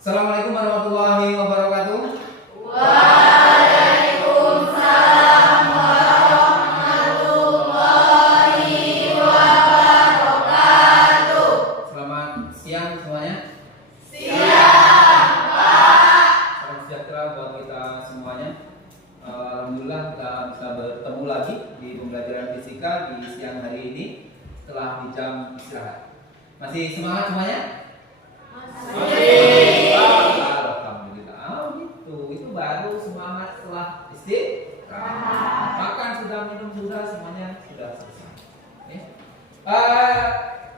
Assalamualaikum warahmatullahi wabarakatuh. Waalaikumsalam warahmatullahi wabarakatuh. Selamat siang semuanya. Siang, Pak. Salam sejahtera buat kita semuanya. Alhamdulillah kita bisa bertemu lagi di pembelajaran fisika di siang hari ini setelah di jam istirahat. Masih semangat semuanya? Alhamdulillah. Oh gitu. Itu baru semangat setelah istirahat. Makan sudah, minum sudah, semuanya sudah selesai. Oke.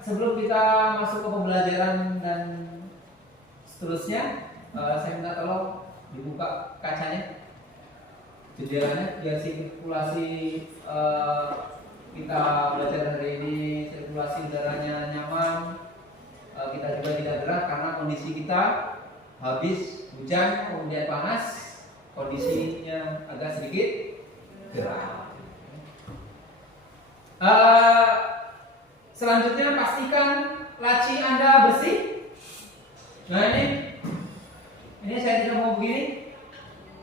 Sebelum kita masuk ke pembelajaran dan seterusnya, saya minta tolong dibuka kacanya, jendelanya, biar sirkulasi kita belajar hari ini, sirkulasi udaranya nyaman. Kita juga tidak gerah karena kondisi kita habis hujan kemudian panas, kondisinya agak sedikit gerah. Selanjutnya pastikan laci Anda bersih. Nah ini saya tidak mau begini.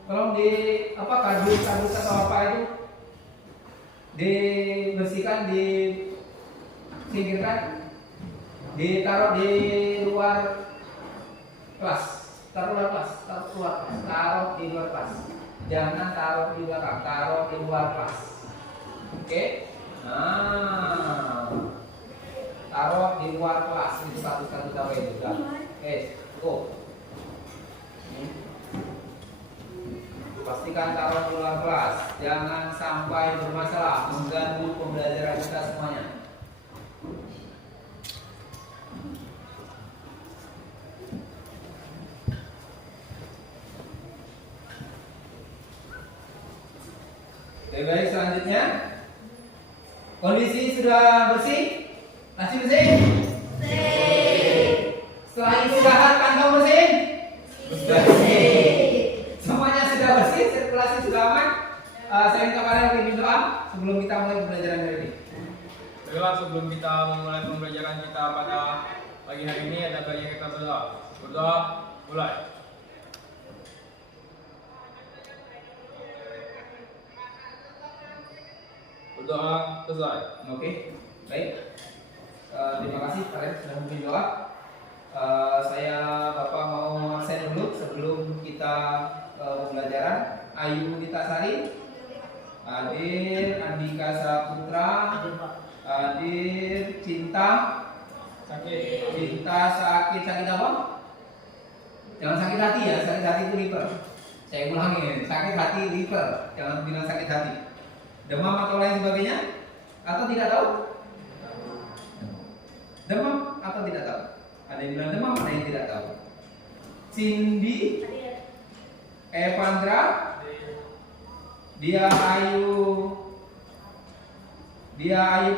Tolong di kardus atau apa itu dibersihkan, disingkirkan, ditaruh di luar kelas, taruh di luar kelas. Jangan taruh di belakang, taruh di luar kelas. Oke? Nah, taruh di luar kelas. Itu satu taruh itu sudah. Oke, cukup. Pastikan taruh di luar kelas. Jangan sampai bermasalah, mengganggu pembelajaran kita semuanya. Oke, baik, selanjutnya kondisi sudah bersih, laci bersih. Setelah istirahat kantong bersih. Semuanya sudah bersih, sirkulasi sudah aman. Saya minta kalian berikan doa sebelum kita mulai pembelajaran hari ini. Baiklah, sebelum kita memulai pembelajaran kita pada pagi hari ini, ada baiknya kita berdoa. Berdoa, mulai. Berdoa selesai. Oke, baik. Terima kasih kalian sudah memberi doa. Saya Bapak mau absen dulu sebelum kita pembelajaran. Ayu Nitasari hadir, Andika Saputra hadir, Cinta sakit apa? Jangan sakit hati ya, sakit hati itu liver. Saya ulangi, sakit hati liver, jangan bilang sakit hati. Demam atau lain sebagainya? Atau tidak tahu? Demam atau tidak tahu? Ada yang bilang demam, ada yang tidak tahu. Cindy, Evandra, Dia Ayu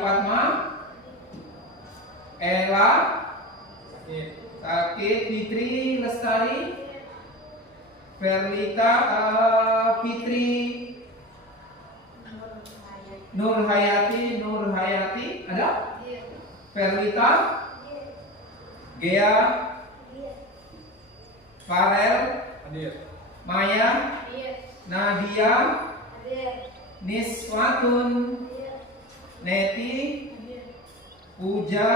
Fatma, Ella, sakit, Fitri Lestari, Verlita, Fitri, Nur Hayati, ada? Verlita, Gea, Farel, Maya, Nadia, Niswatun, Neti, Puja,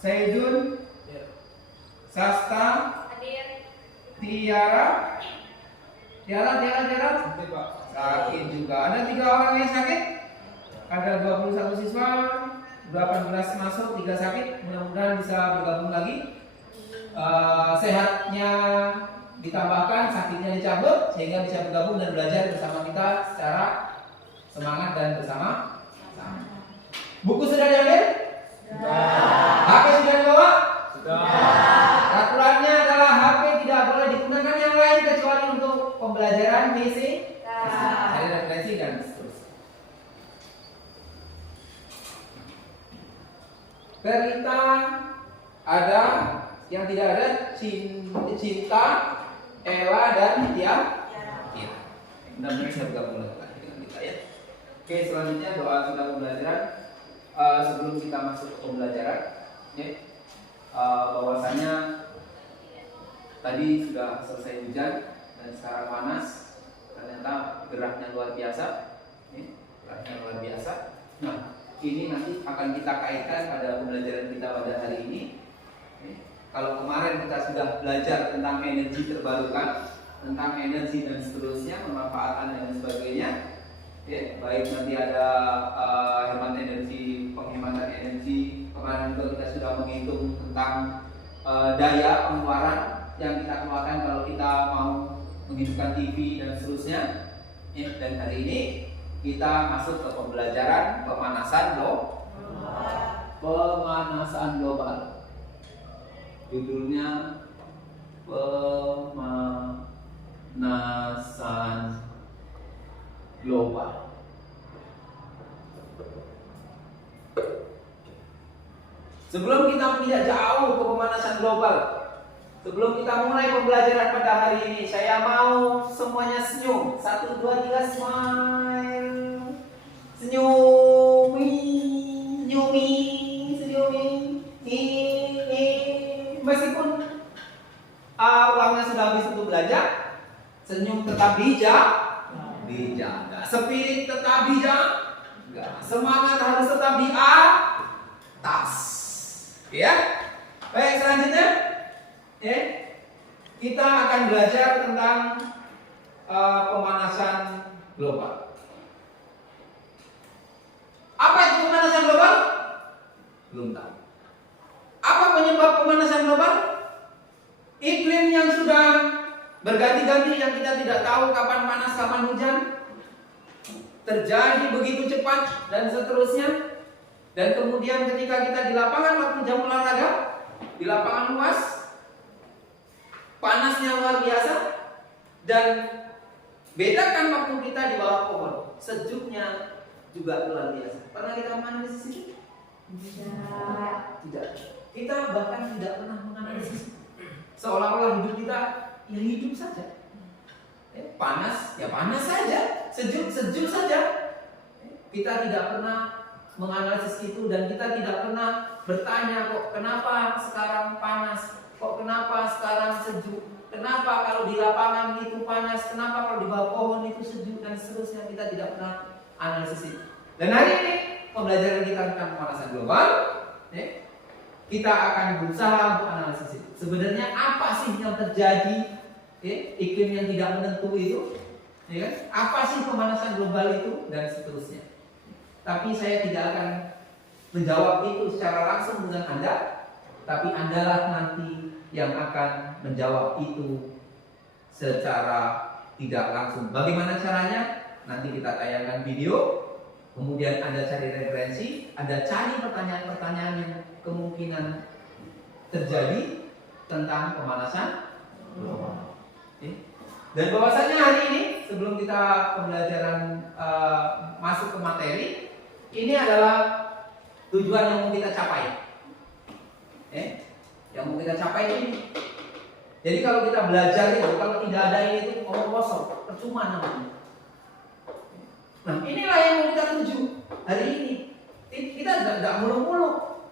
Saidun, Sasta, Tiara, sakit juga. Ada 3 orang yang sakit. Ada 21 siswa, 18 masuk, 3 sakit. Mudah-mudahan bisa bergabung lagi. Sehatnya ditambahkan, sakitnya dicabut, sehingga bisa bergabung dan belajar bersama kita secara semangat dan bersama. Buku sudah diambil? Sudah. HP sudah dibawa? Sudah. Aturannya adalah HP tidak boleh digunakan yang lain kecuali untuk pembelajaran fisika, cari referensi dan seterusnya. Verita ada, yang tidak ada Cinta, Ella dan Tia. Mudah-mudahan bisa bergabung lagi dengan kita ya. Oke, selanjutnya doa kita pembelajaran. sebelum kita masuk ke pembelajaran, ya, bahwasanya tadi sudah selesai hujan dan sekarang panas, ternyata geraknya luar biasa, ya, geraknya luar biasa. Nah, ini nanti akan kita kaitkan pada pembelajaran kita pada hari ini. Ya, kalau kemarin kita sudah belajar tentang energi terbarukan, tentang energi dan seterusnya, pemanfaatan dan sebagainya. Ya, baik nanti ada hemat energi, penghematan energi. Kemarin juga kita sudah menghitung tentang daya pengeluaran yang kita keluarkan kalau kita mau menghidupkan TV dan seterusnya. Ya, dan hari ini kita masuk ke pembelajaran pemanasan global. Judulnya pemanasan global. Sebelum kita tidak jauh ke pemanasan global, sebelum kita mulai pembelajaran pada hari ini, saya mau semuanya senyum. 1, 2, 3, smile. Senyumi, senyumi, senyumi. Meskipun uangnya sudah habis untuk belajar, senyum tetap dijaga, spirit tetap dijaga, semangat harus tetap di atas. Ya, baik, selanjutnya, ya, kita akan belajar tentang pemanasan global. Apa itu pemanasan global? Belum tahu. Apa penyebab pemanasan global? Iklim yang sudah berganti-ganti, yang kita tidak tahu kapan panas, kapan hujan, terjadi begitu cepat dan seterusnya. Dan kemudian ketika kita di lapangan waktu jam olahraga, di lapangan luas, panasnya luar biasa. Dan bedakan waktu kita di bawah pohon, sejuknya juga luar biasa. Pernah kita menganalisis itu? Tidak. Kita bahkan tidak pernah menganalisis. Seolah-olah hidup kita ya hidup saja. Panas ya panas saja, sejuk saja. Kita tidak pernah menganalisis itu, dan kita tidak pernah bertanya, kok kenapa sekarang panas, kok kenapa sekarang sejuk, kenapa kalau di lapangan itu panas, kenapa kalau di bawah pohon itu sejuk, dan seterusnya. Kita tidak pernah analisis itu. Dan hari ini pembelajaran kita tentang pemanasan global, kita akan berusaha untuk analisis itu. Sebenarnya apa sih yang terjadi, iklim yang tidak menentu itu, ya kan? Apa sih pemanasan global itu, dan seterusnya. Tapi saya tidak akan menjawab itu secara langsung dengan Anda, tapi Andalah nanti yang akan menjawab itu secara tidak langsung. Bagaimana caranya? Nanti kita tayangkan video, kemudian Anda cari referensi, Anda cari pertanyaan-pertanyaan yang kemungkinan terjadi tentang pemanasan global. Dan bahwasanya hari ini, sebelum kita pembelajaran masuk ke materi, ini adalah tujuan yang mau kita capai. Yang mau kita capai ini. Jadi kalau kita belajar itu, kalau tidak ada ini itu omong kosong, percuma namanya. Nah, inilah yang mau kita tuju hari ini. Kita tidak muluk-muluk.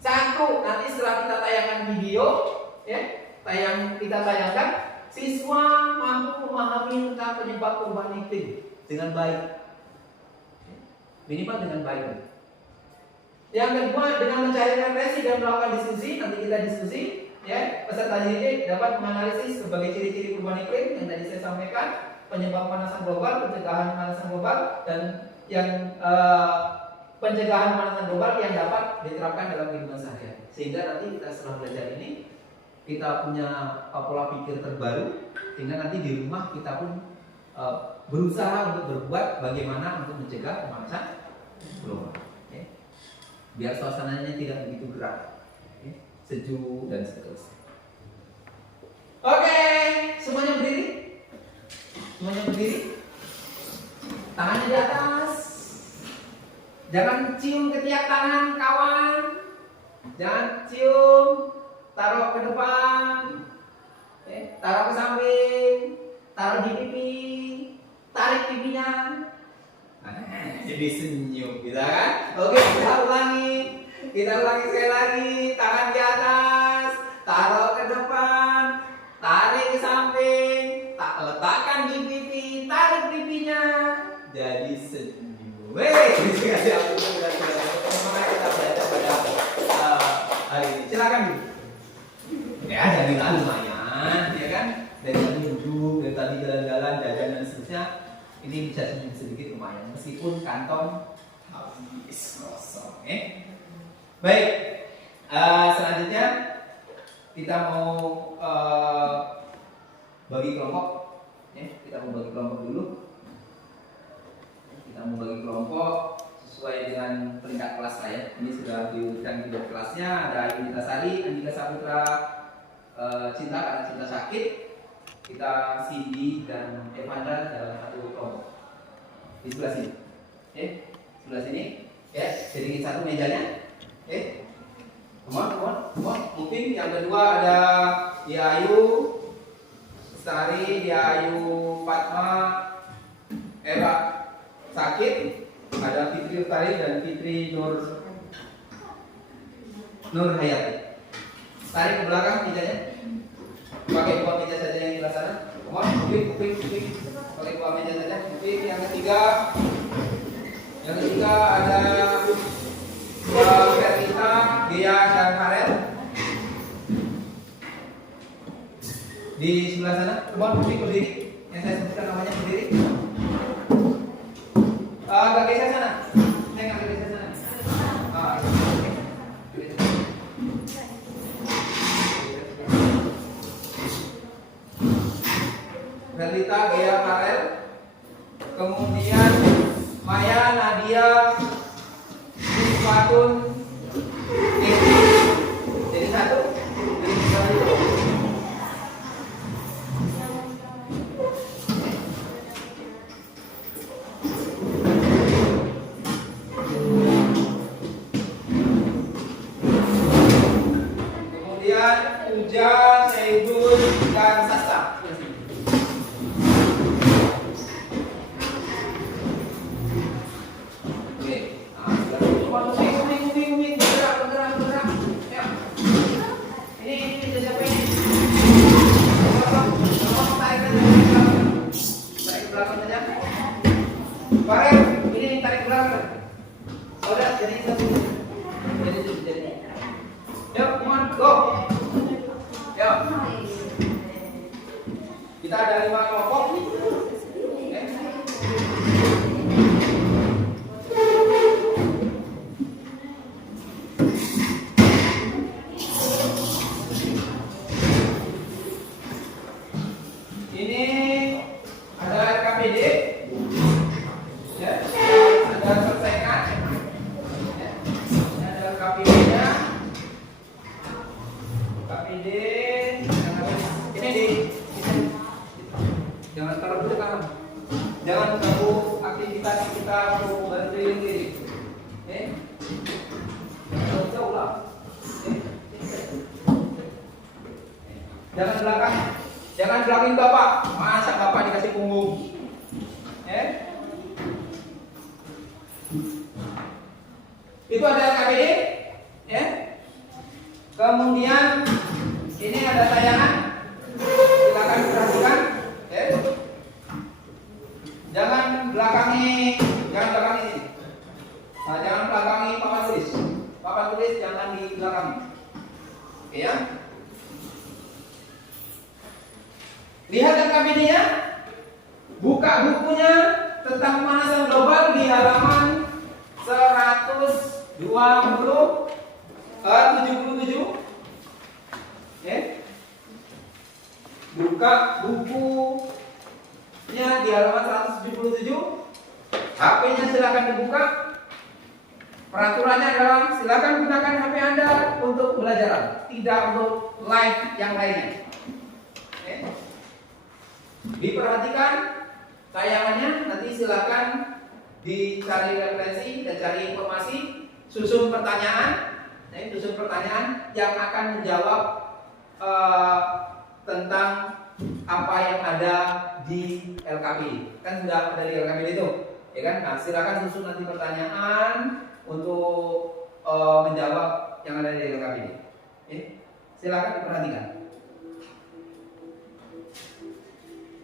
Satu, nanti setelah kita tayangkan video, kita tayangkan, siswa mampu memahami tentang penyebab perubahan iklim dengan baik. Minimal dengan baik. Yang kedua, dengan mencari referensi dan melakukan diskusi. Nanti kita diskusi, peserta didik dapat menganalisis berbagai ciri-ciri perubahan iklim yang tadi saya sampaikan, penyebab pemanasan global, pencegahan pemanasan global, dan yang pencegahan pemanasan global yang dapat diterapkan dalam kehidupan sehari-hari. Sehingga nanti kita setelah belajar ini, kita punya pola pikir terbaru, sehingga nanti di rumah kita pun berusaha untuk berbuat bagaimana untuk mencegah pemanasan global. Biar suasananya tidak begitu gerak, sejuk dan seterusnya. Oke, semuanya berdiri. Semuanya berdiri. Tangannya di atas. Jangan cium ketiak tangan kawan. Jangan cium. Taruh ke depan. Taruh ke samping. Taruh di pipi. Tarik pipinya. jadi senyum, gitu kan? Oke, kita ulangi sekali lagi. Tangan di atas, taruh ke depan, tarik ke samping, letakkan di pipi, tarik pipinya, jadi senyum. Weh, kasih aku sudah bagaimana kita belajar pada hari ini. Silakan Bu. Ya, dari tadi lumayan, ya kan? Dari tadi duduk, dari tadi jalan-jalan, jajan dan seterusnya. Ini bisa senyum sedikit lumayan, meskipun kantong habis kosong. Baik, selanjutnya kita mau bagi kelompok. Kita mau bagi kelompok dulu. Kita mau bagi kelompok sesuai dengan peringkat kelas saya. Ini sudah diurutkan di kelasnya. Ada Yunita Sari, Andika Saputra, Cinta karena Cinta sakit. Kita Cindy dan Evandra dalam satu kelompok di sebelah sini. Sebelah sini. Ya, jadi satu mejanya. Come on. Mungkin yang kedua ada Ayu Sari, Ayu Fatma, Era sakit, ada Fitri Utari dan Fitri Nur Hayati. Tarik ke belakang mejanya. Pakai dua meja saja yang di sebelah sana. Mohon, kuping. Pakai dua meja saja. Kuping. Yang ketiga ada Verita, Gia dan Farel. Di sebelah sana. Mohon kuping berdiri. Yang saya sebutkan namanya berdiri. Agak geser sana. Saya agak geser sana. Verita, Gia, Farel, kemudian Maya, Nadia, Fatun, Eki. Jadi satu. Kemudian Uja, Saidul, dan Sasta. Kita ada 5 kelompok. Ini ada RKPD, ya, ada selesaikan, ya. Ini ada KPD-nya, KPD, ini di. Jangan taruh dulu kanan. Jangan ganggu aktivitas kita untuk berkeliling diri. Jangan ulang. Jangan belakang. Jangan belakangin Bapak. Masa Bapak dikasih punggung? Itu ada KPD, ya. Kemudian ini ada tayangan. Silakan perhatikan. Jangan belakangi ini. Nah, jangan belakangi papan tulis. Papan tulis jangan di belakangi. Oke ya. Lihat RKPD-nya. Buka bukunya tentang pemanasan global di halaman 77. Buka bukunya di halaman 177. HP-nya silakan dibuka. Peraturannya adalah silakan gunakan HP Anda untuk belajar, tidak untuk live yang lainnya. Diperhatikan tayangannya, nanti silakan dicari referensi dan cari informasi, susun pertanyaan yang akan menjawab tentang apa yang ada di LKPD. Kan sudah ada di LKPD itu. Ya kan? Nah, silakan susun nanti pertanyaan untuk menjawab yang ada di lengkap ini. Ya. Silakan diperhatikan.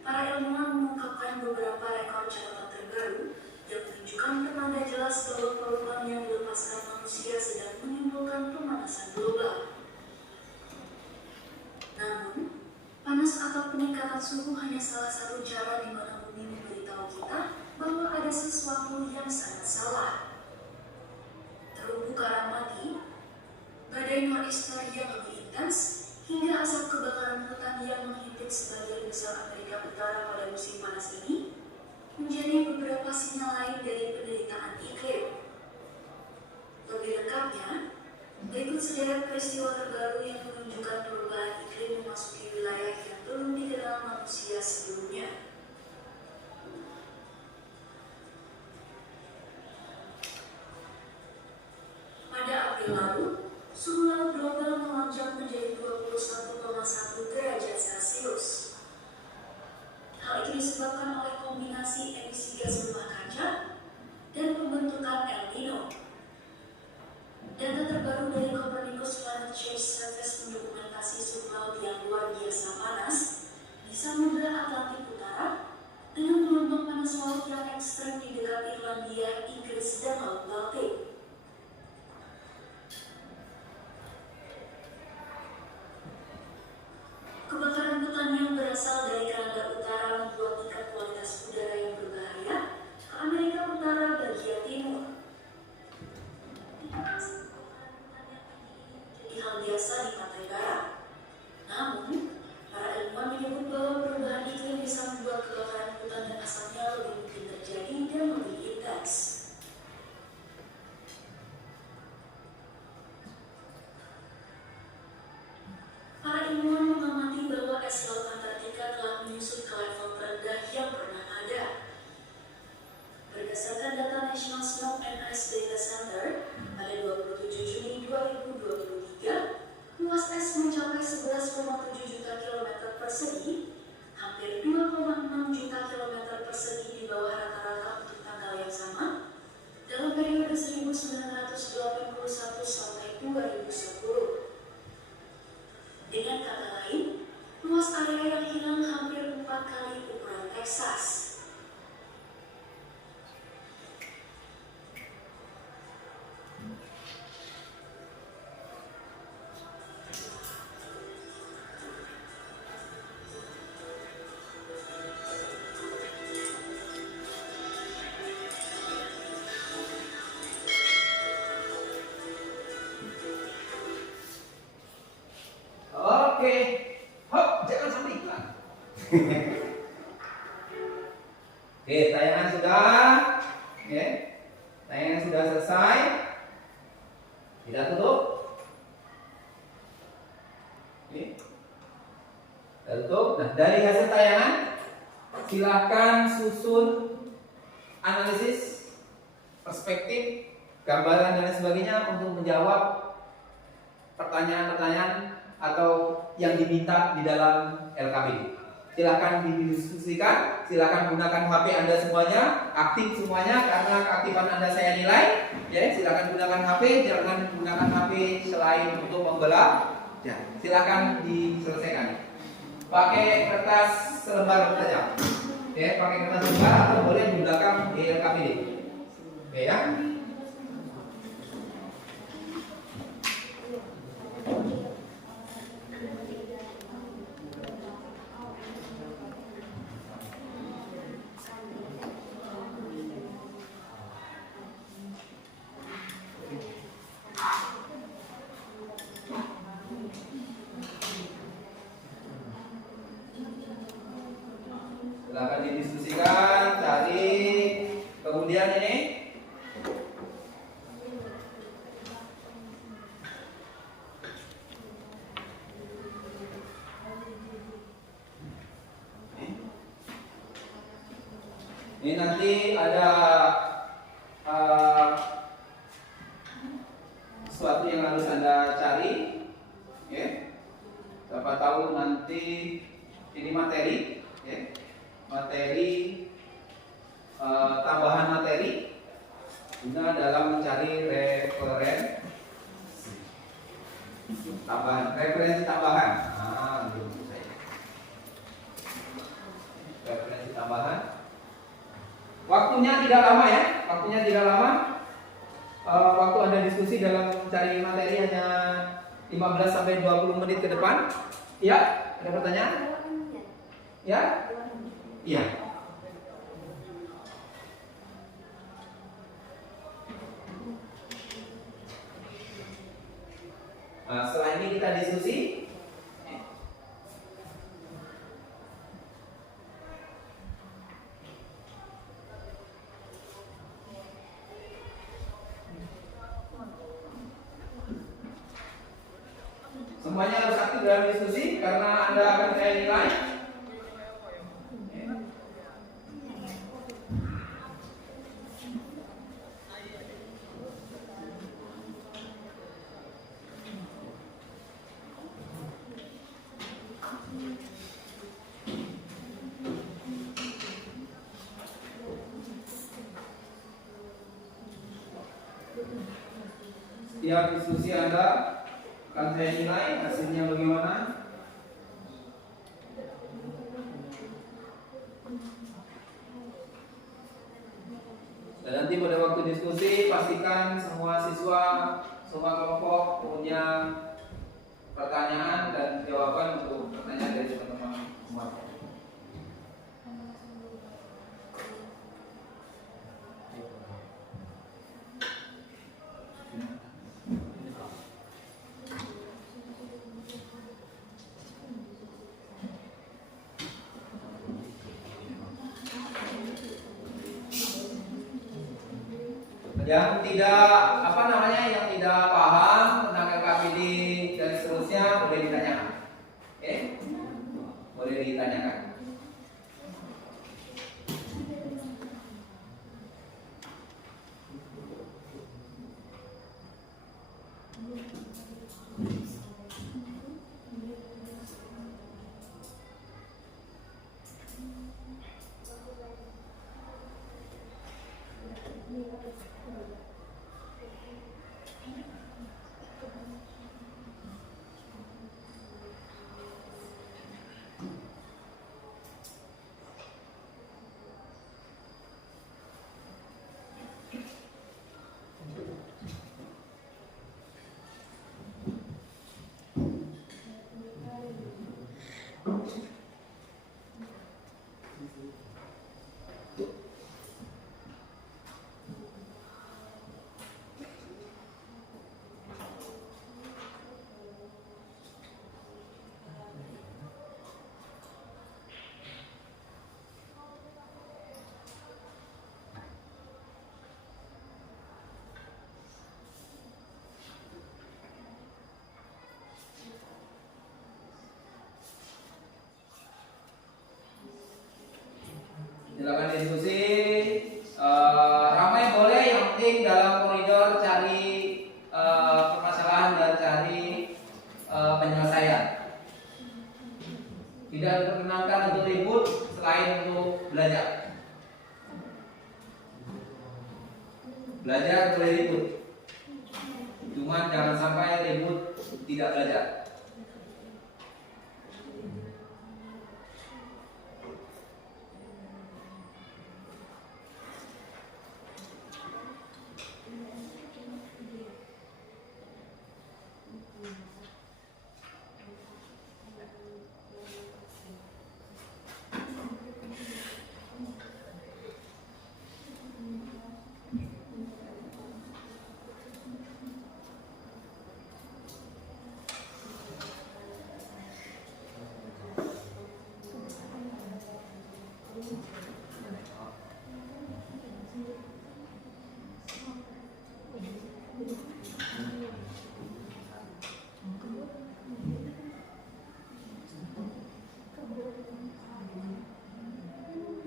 Para ilmuwan mengungkapkan beberapa rekor catatan terbaru yang menunjukkan penanda jelas bahwa polutan yang dilepaskan manusia sedang menimbulkan pemanasan global. Namun, panas atau peningkatan suhu hanya salah satu cara di mana bumi memberitahu kita bahwa ada sesuatu yang sangat salah. Terumbu karang mati, badai nor'easter yang lebih intens, hingga asap kebakaran hutan yang menghimpit sebagian besar Amerika Utara pada musim panas ini menjadi beberapa sinyal lain dari penderitaan iklim. Lebih lengkapnya, berikut sederet peristiwa terbaru yang menunjukkan perubahan iklim memasuki wilayah yang belum dikenal manusia sebelumnya. Pada April lalu, suhu laut global melonjak menjadi 21,1 derajat Celcius. Hal itu disebabkan oleh kombinasi emisi gas rumah kaca dan pembentukan El Nino. Data terbaru dari Copernicus Climate Change Service mendokumentasi suhu laut yang luar biasa panas di Samudra Atlantik Utara dengan gelombang panas laut yang ekstrem di dekat Irlandia, Inggris, dan Laut Baltik. Kebakaran hutan yang berasal dari Kanada Utara membuat tingkat kualitas udara yang berbahaya ke Amerika Utara bagian timur. Jadi hal biasa di pantai barat. Namun, para ilmuwan menyebut bahwa perubahan iklim bisa membuat kebakaran hutan dan asapnya lebih mungkin terjadi dan lebih intens. Para ilmuwan mengamati bahwa es laut Antartika telah menyusut ke level terendah yang pernah ada. Berdasarkan data National Snow and Ice Data Center, pada 27 Juni 2023, luas es mencapai 11,7 juta kilometer persegi, hampir 2,6 juta kilometer persegi di bawah rata-rata untuk tanggal yang sama, dalam periode 1981 sampai 2010. Dengan kata lain, luas area yang hilang hampir 4 kali ukuran Texas. Oke, hop, jangan sampai iklan. Oke, tayangan sudah, ya, tayangan sudah selesai. Tidak tutup. Oke, kita tutup. Nah, dari hasil tayangan, silahkan susun analisis, perspektif, gambaran dan sebagainya untuk menjawab pertanyaan-pertanyaan atau yang diminta di dalam LKB. Silakan didiskusikan, silakan gunakan HP Anda semuanya, aktif semuanya karena keaktifan Anda saya nilai. Ya, silakan gunakan HP, jangan gunakan HP selain untuk membelah. Ya, silakan diselesaikan. Pakai kertas selembar saja. Ya, pakai kertas selembar atau boleh menggunakan di LKB. Oke ya. Silakan didiskusikan tadi. Kemudian ini nanti ada sesuatu yang harus Anda cari, ya. Siapa tahu nanti ini materi, ya. Materi tambahan materi guna dalam mencari referensi tambahan. Referensi tambahan. Waktunya tidak lama ya, waktunya tidak lama. Waktu Anda diskusi dalam mencari materi hanya 15 sampai 20 menit ke depan. Ya, ada pertanyaan? Ya? Iya. Setelah ini kita diskusi. Semuanya harus aktif dalam diskusi karena Anda akan saya nilai. Setiap diskusi Anda akan saya nilai hasilnya bagaimana. Dan nanti pada waktu diskusi pastikan semua siswa, semua kelompok punya pertanyaan dan jawaban untuk pertanyaan dari teman-teman semua. Yang tidak yang tidak paham tentang LKPD dan seterusnya boleh ditanyakan. Oke? Boleh ditanyakan. Silakan diskusi. Ramai boleh, yang penting dalam koridor cari permasalahan dan cari penyelesaian. Tidak diperkenankan untuk ribut selain untuk belajar. Belajar boleh ribut, cuman jangan sampai ribut tidak belajar.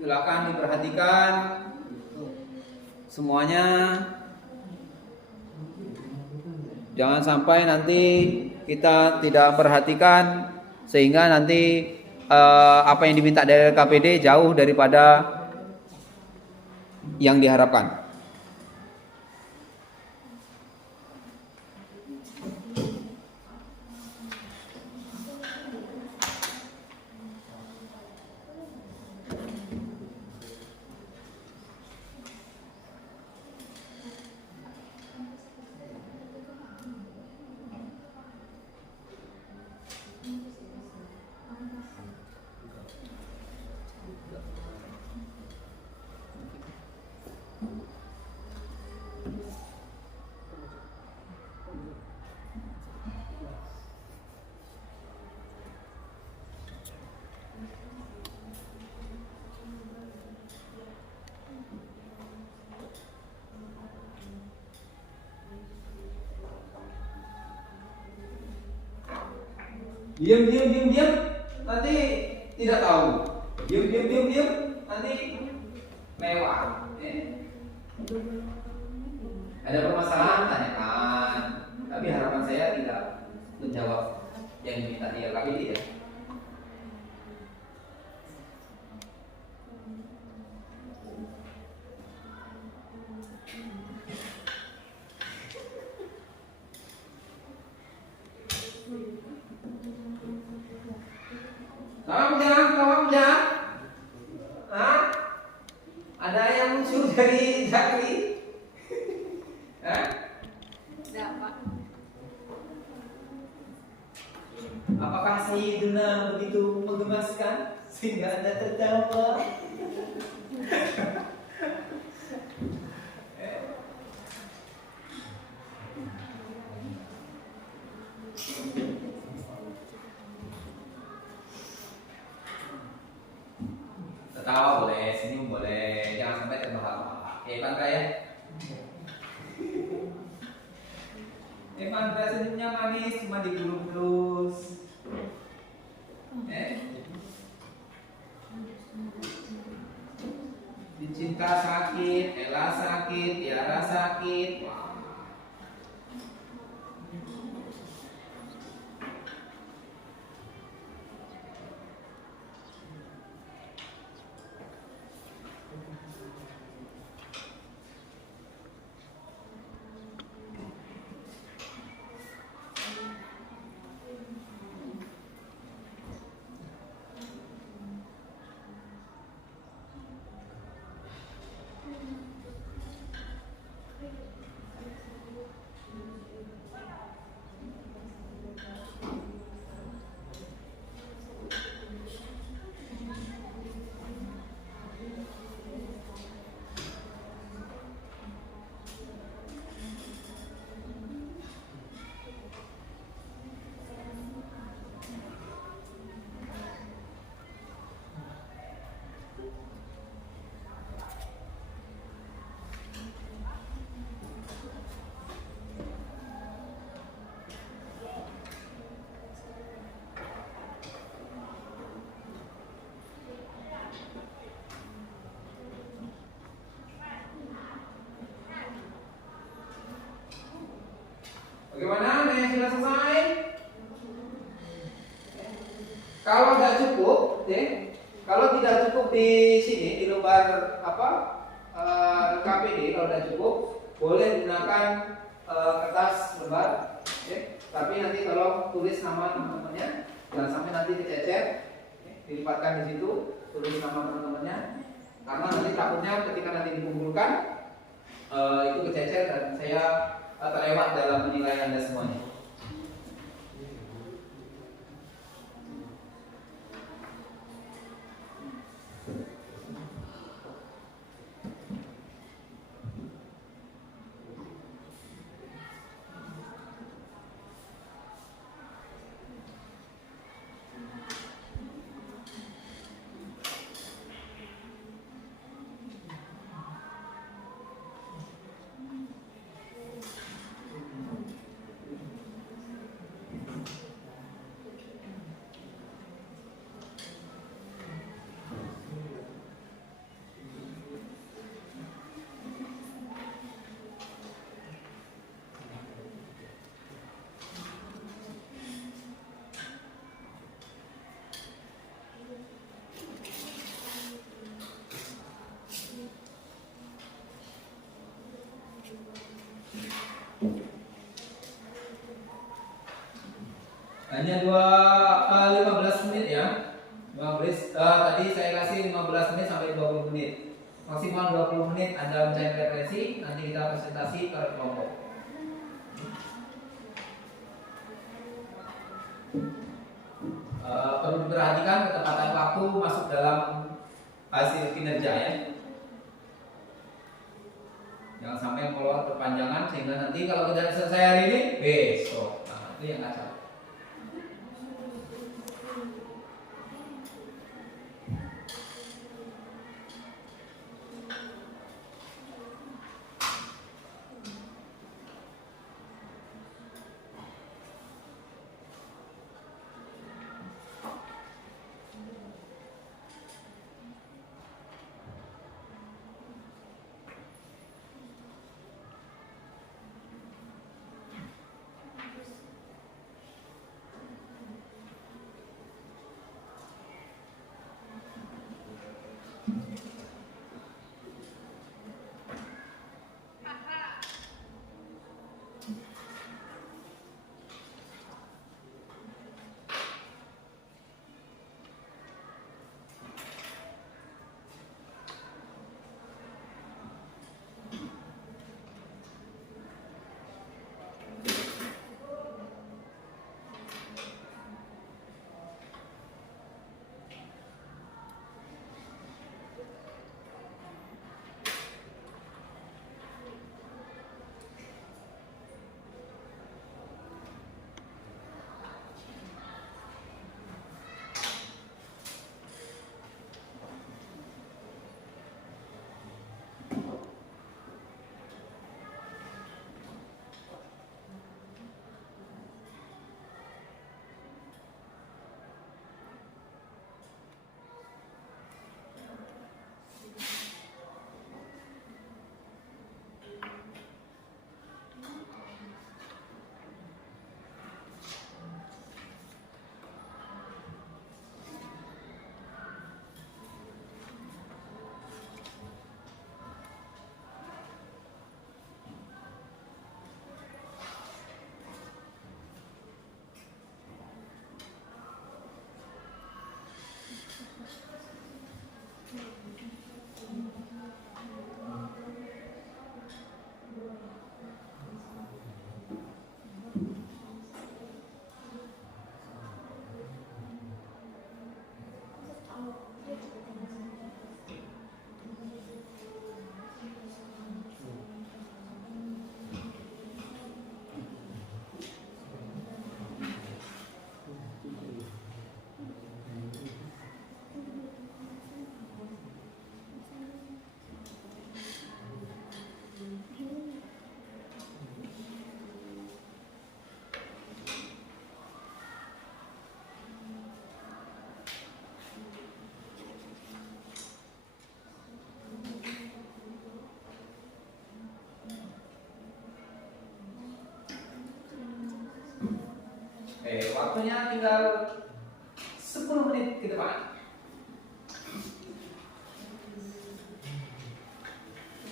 Silakan diperhatikan semuanya. Jangan sampai nanti kita tidak perhatikan sehingga nanti apa yang diminta dari LKPD jauh daripada yang diharapkan. Diam, nanti tidak tahu. Diam, nanti lewat. Ada permasalahan tanyakan. Tapi harapan saya tidak menjawab yang diminta dia, tapi tidak. Tolong jangan. Hah? Ada yang muncul dari Zakri? Hah? Tidak, Pak. Apakah Sayyidina begitu menggemaskan sehingga Anda tertawa? Tertawa boleh, senyum boleh, jangan sampai terbahak-bahak. Pandra ya? Pandra senyumnya manis, cuma digulung terus. Dicinta sakit, Ella sakit, Tiara sakit. Wah. Bagaimana? Ada yang sudah selesai? Kalau nggak cukup, kalau tidak cukup di sini di lembar KPD, kalau tidak cukup, boleh gunakan kertas lembar. Tapi nanti kalau tulis nama teman-temannya, jangan sampai nanti kececer. Dilipatkan di situ, tulis nama teman-temannya. Karena nanti takutnya ketika nanti dikumpulkan itu kececer dan saya terlewat dalam menilai Anda semuanya. Hanya 15 menit ya. 15 tadi saya kasih 15 menit sampai 20 menit. Maksimal 20 menit Anda mencari referensi, nanti kita presentasi per kelompok. Perlu diperhatikan ketepatan waktu masuk dalam hasil kinerja ya. Jangan sampai molor perpanjangan sehingga nanti kalau tidak selesai hari ini besok. Nah, itu yang kacau. Waktunya tinggal 10 menit ke depan.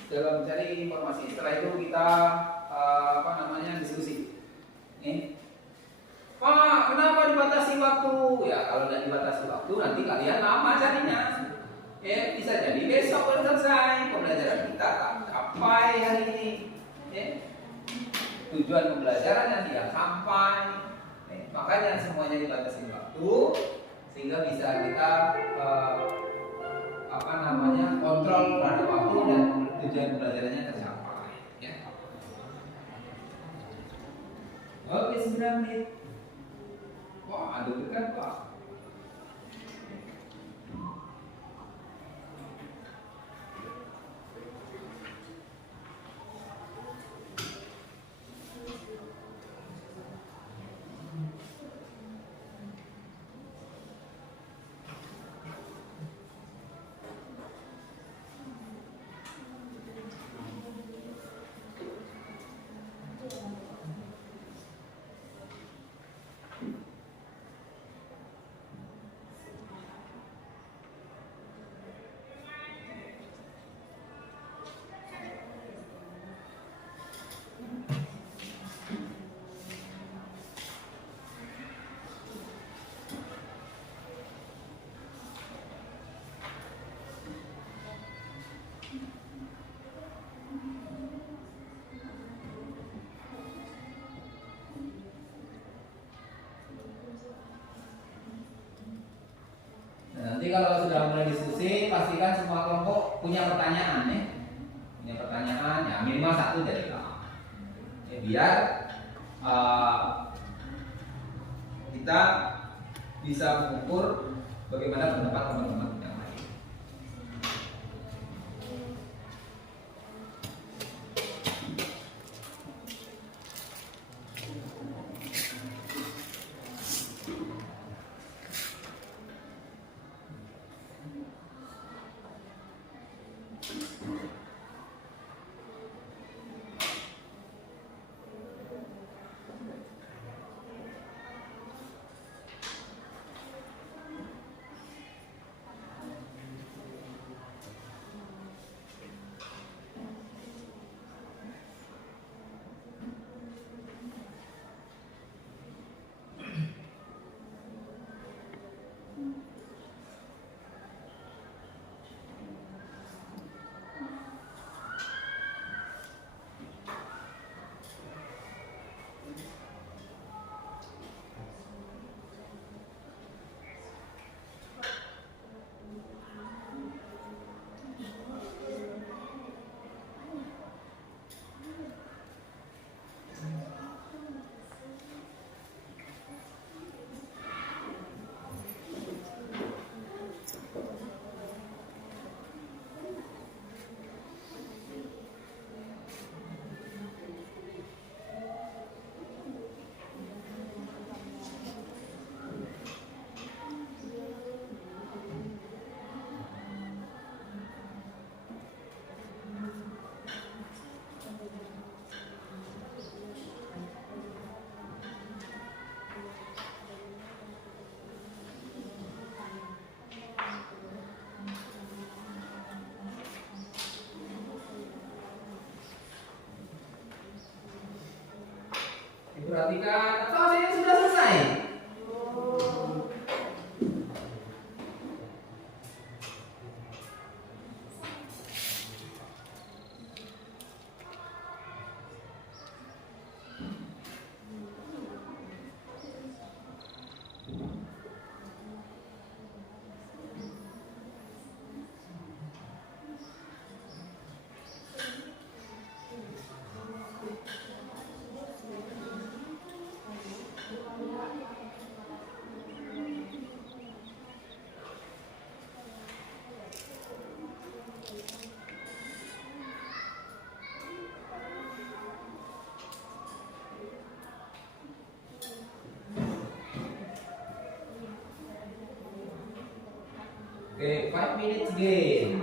Dalam mencari informasi. Setelah itu kita diskusi. Nih, Pak, kenapa dibatasi waktu? Ya kalau tidak dibatasi waktu nanti kalian lama carinya. Ya bisa jadi besok baru selesai pembelajaran kita capai hari ini. Ya. Tujuan pembelajaran yang tidak sampai. Makanya semuanya dibatasi waktu sehingga bisa kita kontrol terhadap waktu dan tujuan pembelajarannya tercapai ya. Oke, 9 menit. Wah, ada dekat Pak. Nanti kalau sudah mulai diskusi, pastikan semua kelompok punya pertanyaan ya. Punya pertanyaan, ya minimal satu jadilah. Ya, biar kita bisa mengukur bagaimana pendapat teman-teman yang lain. Diperhatikan, atau ada yang sudah selesai? Oke, 5 minutes game.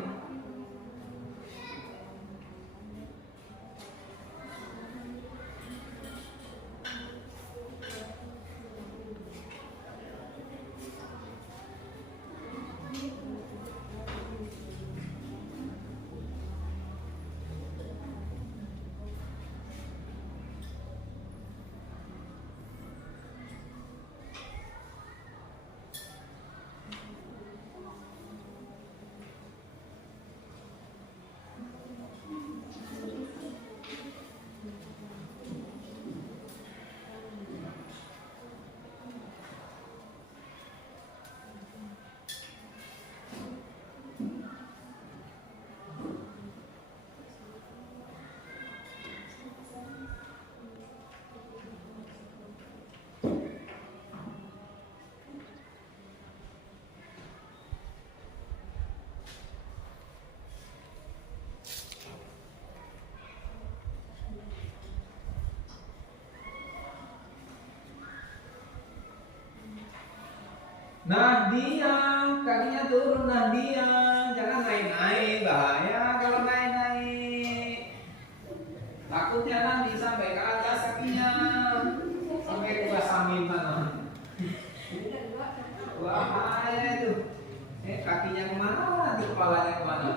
Nadia, kakinya turun Nadia, jangan naik-naik, bahaya kalau naik-naik. Takutnya nanti sampai ke atas kakinya, sampai ke samping mana. Bahaya itu. Kakinya kemana, nanti kepalanya kemana?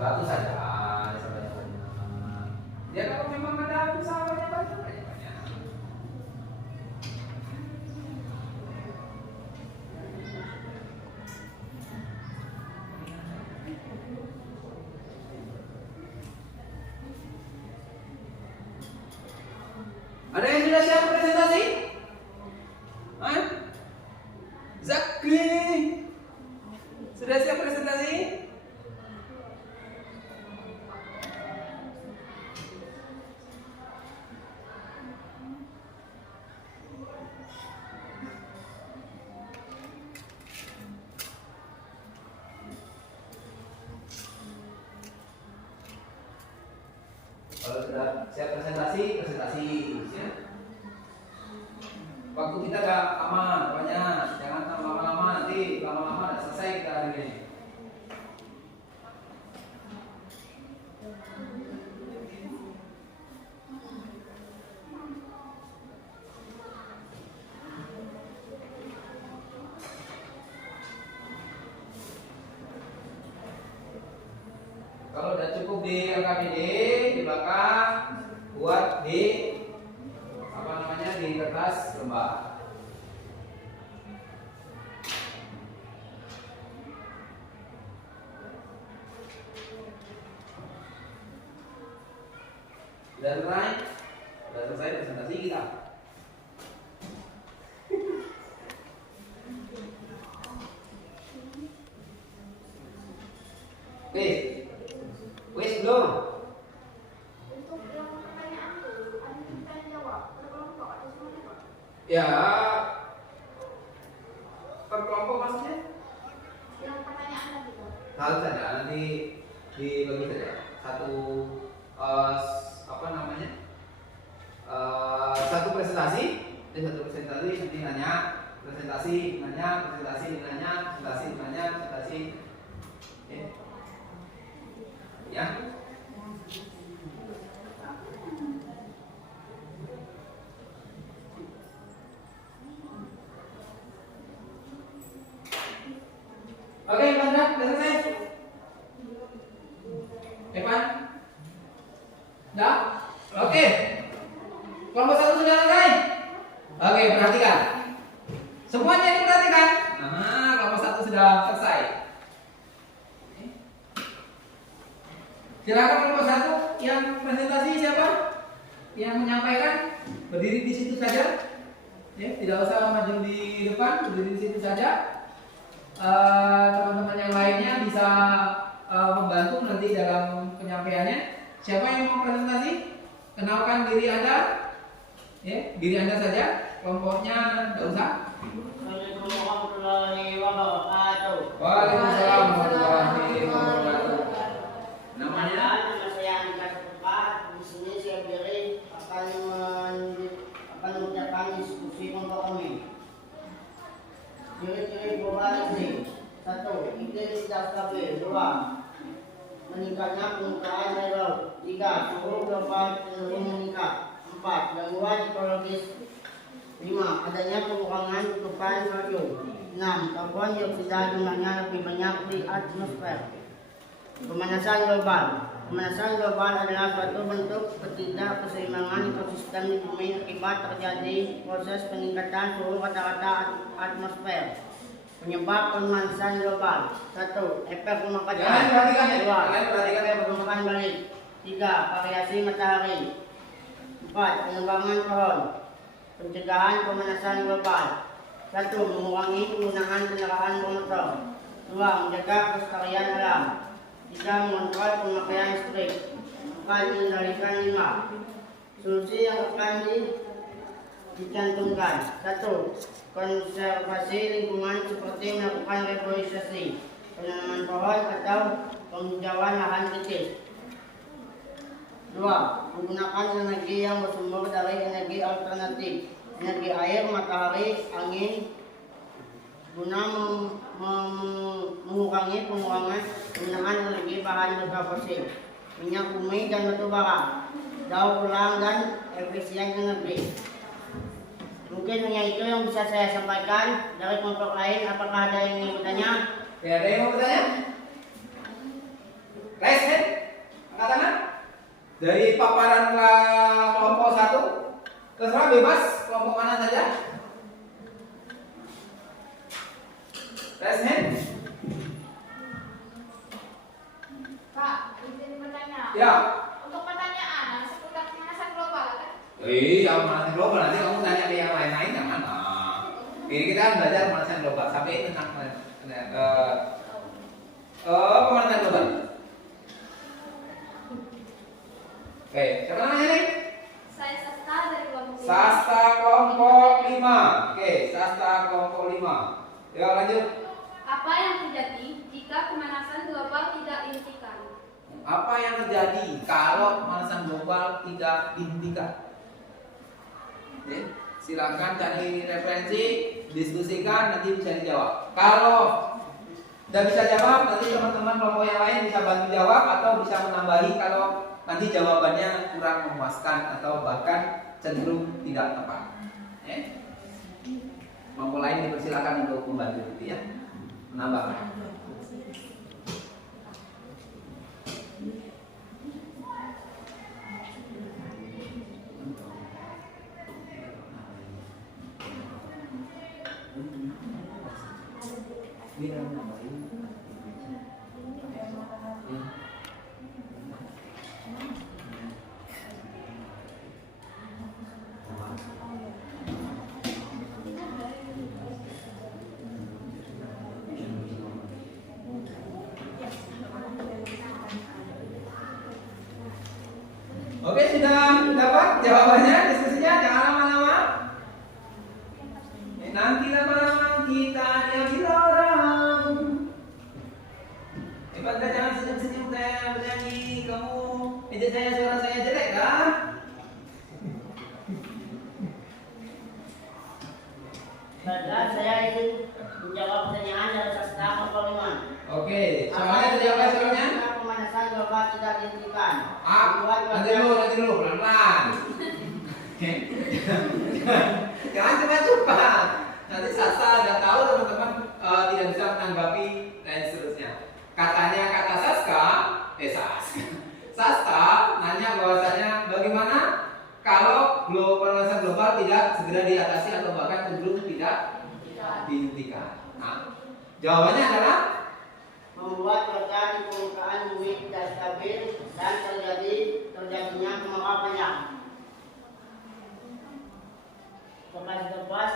Satu saja, sampai. Ya kalau memang ada usaha banyak. Ada yang sudah siap presentasi? Hah? Zakri, sudah siap presentasi? Kalau sudah siap presentasi, presentasi. Ya. Waktu kita gak aman, pokoknya jangan lama-lama, nanti lama-lama udah selesai kita hari ini. Kalau udah cukup di LKPD di belakang, buat di apa namanya di kertas lembar. Dan udah selesai presentasi kita. Oke, wes belum? Untuk yang pertanyaan tuh, ada yang pengen jawab. Berkelompok atau semuanya, Pak? Ya, per kelompok maksudnya? Yang pertanyaan tadi, Pak. Harus ada nanti dibagi saja satu apa namanya satu presentasi nanti nanya presentasi ya. Oke, Banda, udah selesai? Evan? Udah? Oke. Kelompok 1 sudah selesai? Oke, perhatikan. Semuanya diperhatikan. Nah, kelompok 1 sudah selesai. Silakan kelompok 1 yang presentasi siapa? Yang menyampaikan berdiri di situ saja. Ya, tidak usah maju di depan, berdiri di situ saja. Teman-teman yang lainnya bisa membantu nanti dalam penyampaiannya. Siapa yang mau presentasi? Kenalkan diri Anda. Ya, diri Anda saja. Kelompoknya tidak usah. Assalamualaikum warahmatullahi wabarakatuh. Waalaikumsalam warahmatullahi wabarakatuh. Namanya saya Andika Sepekat. Di sini saya beri akan mengucapkan diskusi kelompok kami. Ciri-ciri perubahan iklim. 1. Iklim tidak stabil. 2. Meningkatnya permukaan air laut. 3. Suhu global cenderung meningkat. 4. Gangguan ekologis. 5. Adanya pengurangan tutupan salju. 6. Karbon dioksida jumlahnya lebih banyak di atmosfer. Pemanasan global. Pemanasan global adalah suatu bentuk ketidakkeseimbangan ekosistem di bumi akibat terjadi proses peningkatan suhu rata-rata atmosfer. Penyebab pemanasan global. 1. Efek rumah kaca. 2. Perkembangan balik. 3. Variasi matahari. 4. Penebangan pohon. Pencegahan pemanasan global. 1. Mengurangi penggunaan kendaraan bermotor. 2. Menjaga kelestarian alam. 3. Mengontrol pemakaian listrik. 4. Mengendalikan limbah. Solusi yang akan dicantumkan. 1. Konservasi lingkungan seperti melakukan reforestasi, penanaman pohon atau penghijauan lahan kritis. 2. Menggunakan energi yang bersumber dari energi alternatif, energi air, matahari, angin, guna mengurangi penggunaan energi bahan bakar fosil, minyak bumi dan batu bara, daur ulang dan efisien energi. Mungkin hanya itu yang bisa saya sampaikan. Dari kelompok lain, apakah ada yang ingin bertanya? Ya, ada yang mau bertanya? Raise hand, angkat tangan. Dari paparan kelompok 1, terserah bebas kelompok mana saja. Raise hand. Pak, izin bertanya. Ya. Untuk pertanyaan seputar pemanasan global kan? Iya, pemanasan global nanti kamu tanya ke yang lain-lain yang mana? Ini kita kan belajar pemanasan global sampai tentang pemanasan global. Oke, siapa namanya nih? Saya Sasta dari kelompok 5. Sasta kelompok 5. Oke, Sasta kelompok 5. Ya, lanjut. Apa yang terjadi jika pemanasan global tidak dihentikan? Apa yang terjadi kalau pemanasan global tidak dihentikan? Oke, silakan cari referensi, diskusikan, nanti bisa dijawab. Kalau tidak bisa jawab, nanti teman-teman kelompok yang lain bisa bantu jawab atau bisa menambahi kalau nanti jawabannya kurang memuaskan atau bahkan cenderung tidak tepat. Kelompok lain dipersilakan untuk membantu, ya, menambahkan. Oke, sudah dapat jawabannya, diskusinya, jangan lama-lama. Nanti lama-lama kita diambil orang. Pada jangan senyum-senyum teh bernyanyi, kamu meja saya suara saya jelek kan? Saya ingin menjawab pertanyaan dari Sasta kelompok 5. Oke, soalnya terjawab soalnya. Pemanasan global tidak dihentikan. Nanti dulu, pelan-pelan. Oke. Jangan cepat-cepat. Nanti Sasta nggak tahu teman-teman tidak bisa menanggapi dan seterusnya. Katanya kata Sasta nanya bahwasanya bagaimana kalau pemanasan global tidak segera diatasi atau bahkan cenderung tidak dihentikan. Nah, jawabannya adalah membuat cuaca di permukaan bumi tidak stabil dan terjadinya kemarahan yang lepas.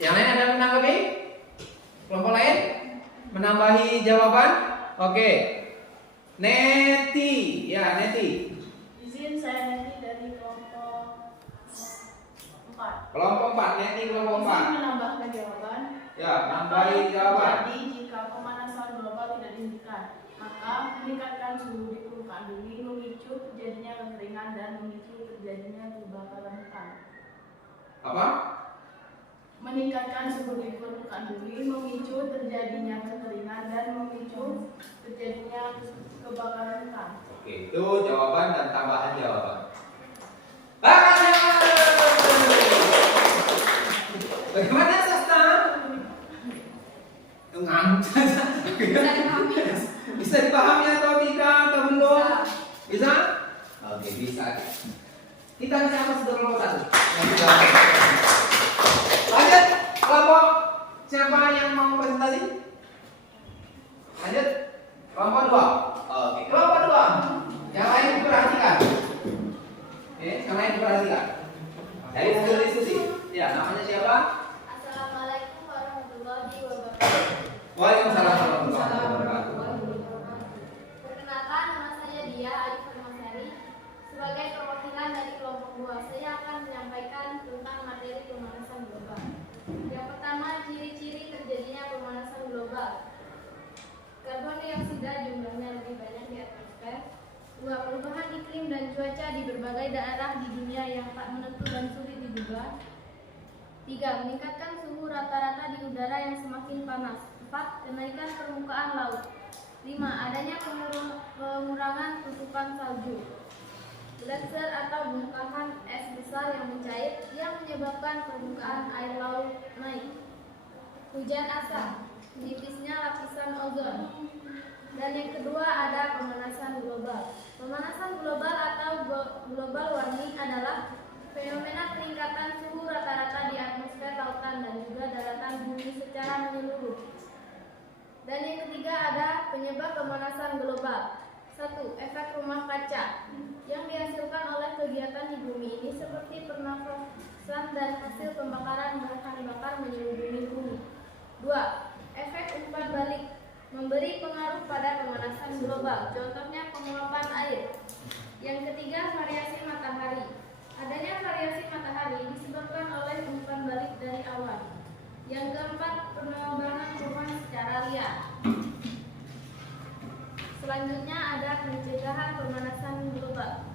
yang lain ada menanggapi? Kelompok lain menambahi jawaban? Oke. Neti, ya Neti. Izin saya Neti dari kelompok 4. Kelompok 4, Neti kelompok 4. Menambahkan jawaban. Ya, nambahi jawaban. Jadi jika pemanasan global tidak dihentikan, maka meningkatkan suhu di permukaan bumi memicu terjadinya kekeringan dan memicu terjadinya kebakaran hutan. Apa? Meningkatkan suhu di permukaan bumi memicu terjadinya kekeringan dan memicu terjadinya kebakaran hutan. Oke, itu jawaban dan tambahan jawaban. Bagaimana Sasta? Ngantuk saja. Bisa dipahami atau tidak atau belum? Bisa? Oke, bisa. Kita siapa sudah kelompok 1? Lanjut, kelompok siapa yang mau presentasi? Lanjut, kelompok 2. Oke, kelompok 2. Yang lain diperhatikan. Yang lain diperhatikan. Dari hasil diskusi. Ya, namanya siapa? Assalamualaikum warahmatullahi wabarakatuh. Waalaikumsalam warahmatullahi wabarakatuh. Perkenalkan, nama saya Dia Alif Farmasari. Sebagai perwakilan dari kelompok 2, saya akan menyampaikan tentang materi pemanasan global. Yang pertama, ciri-ciri terjadinya pemanasan global. Karbon dioksida jumlahnya lebih banyak di atmosfer. 2. Perubahan iklim dan cuaca di berbagai daerah di dunia yang tak menentu dan sulit diduga. 3. Meningkatkan suhu rata-rata di udara yang semakin panas. 4. Kenaikan permukaan laut. 5. Adanya pengurangan tutupan salju. Gletser atau bongkahan es besar yang mencair yang menyebabkan permukaan air laut naik. Hujan asam, nipisnya lapisan ozon. Dan yang kedua ada pemanasan global. Pemanasan global atau global warming adalah fenomena peningkatan suhu rata-rata di atmosfer lautan dan juga daratan bumi secara menyeluruh. Dan yang ketiga ada penyebab pemanasan global. 1. Efek rumah kaca yang dihasilkan oleh kegiatan di bumi ini seperti pernafasan dan hasil pembakaran bahan bakar menyelubungi bumi. 2. Efek umpan balik memberi pengaruh pada pemanasan global, contohnya penguapan air. Yang ketiga, variasi matahari. Adanya variasi matahari disebabkan oleh umpan balik dari awan. Yang keempat, penerbangan rumah secara liar. Selanjutnya ada pencegahan pemanasan global.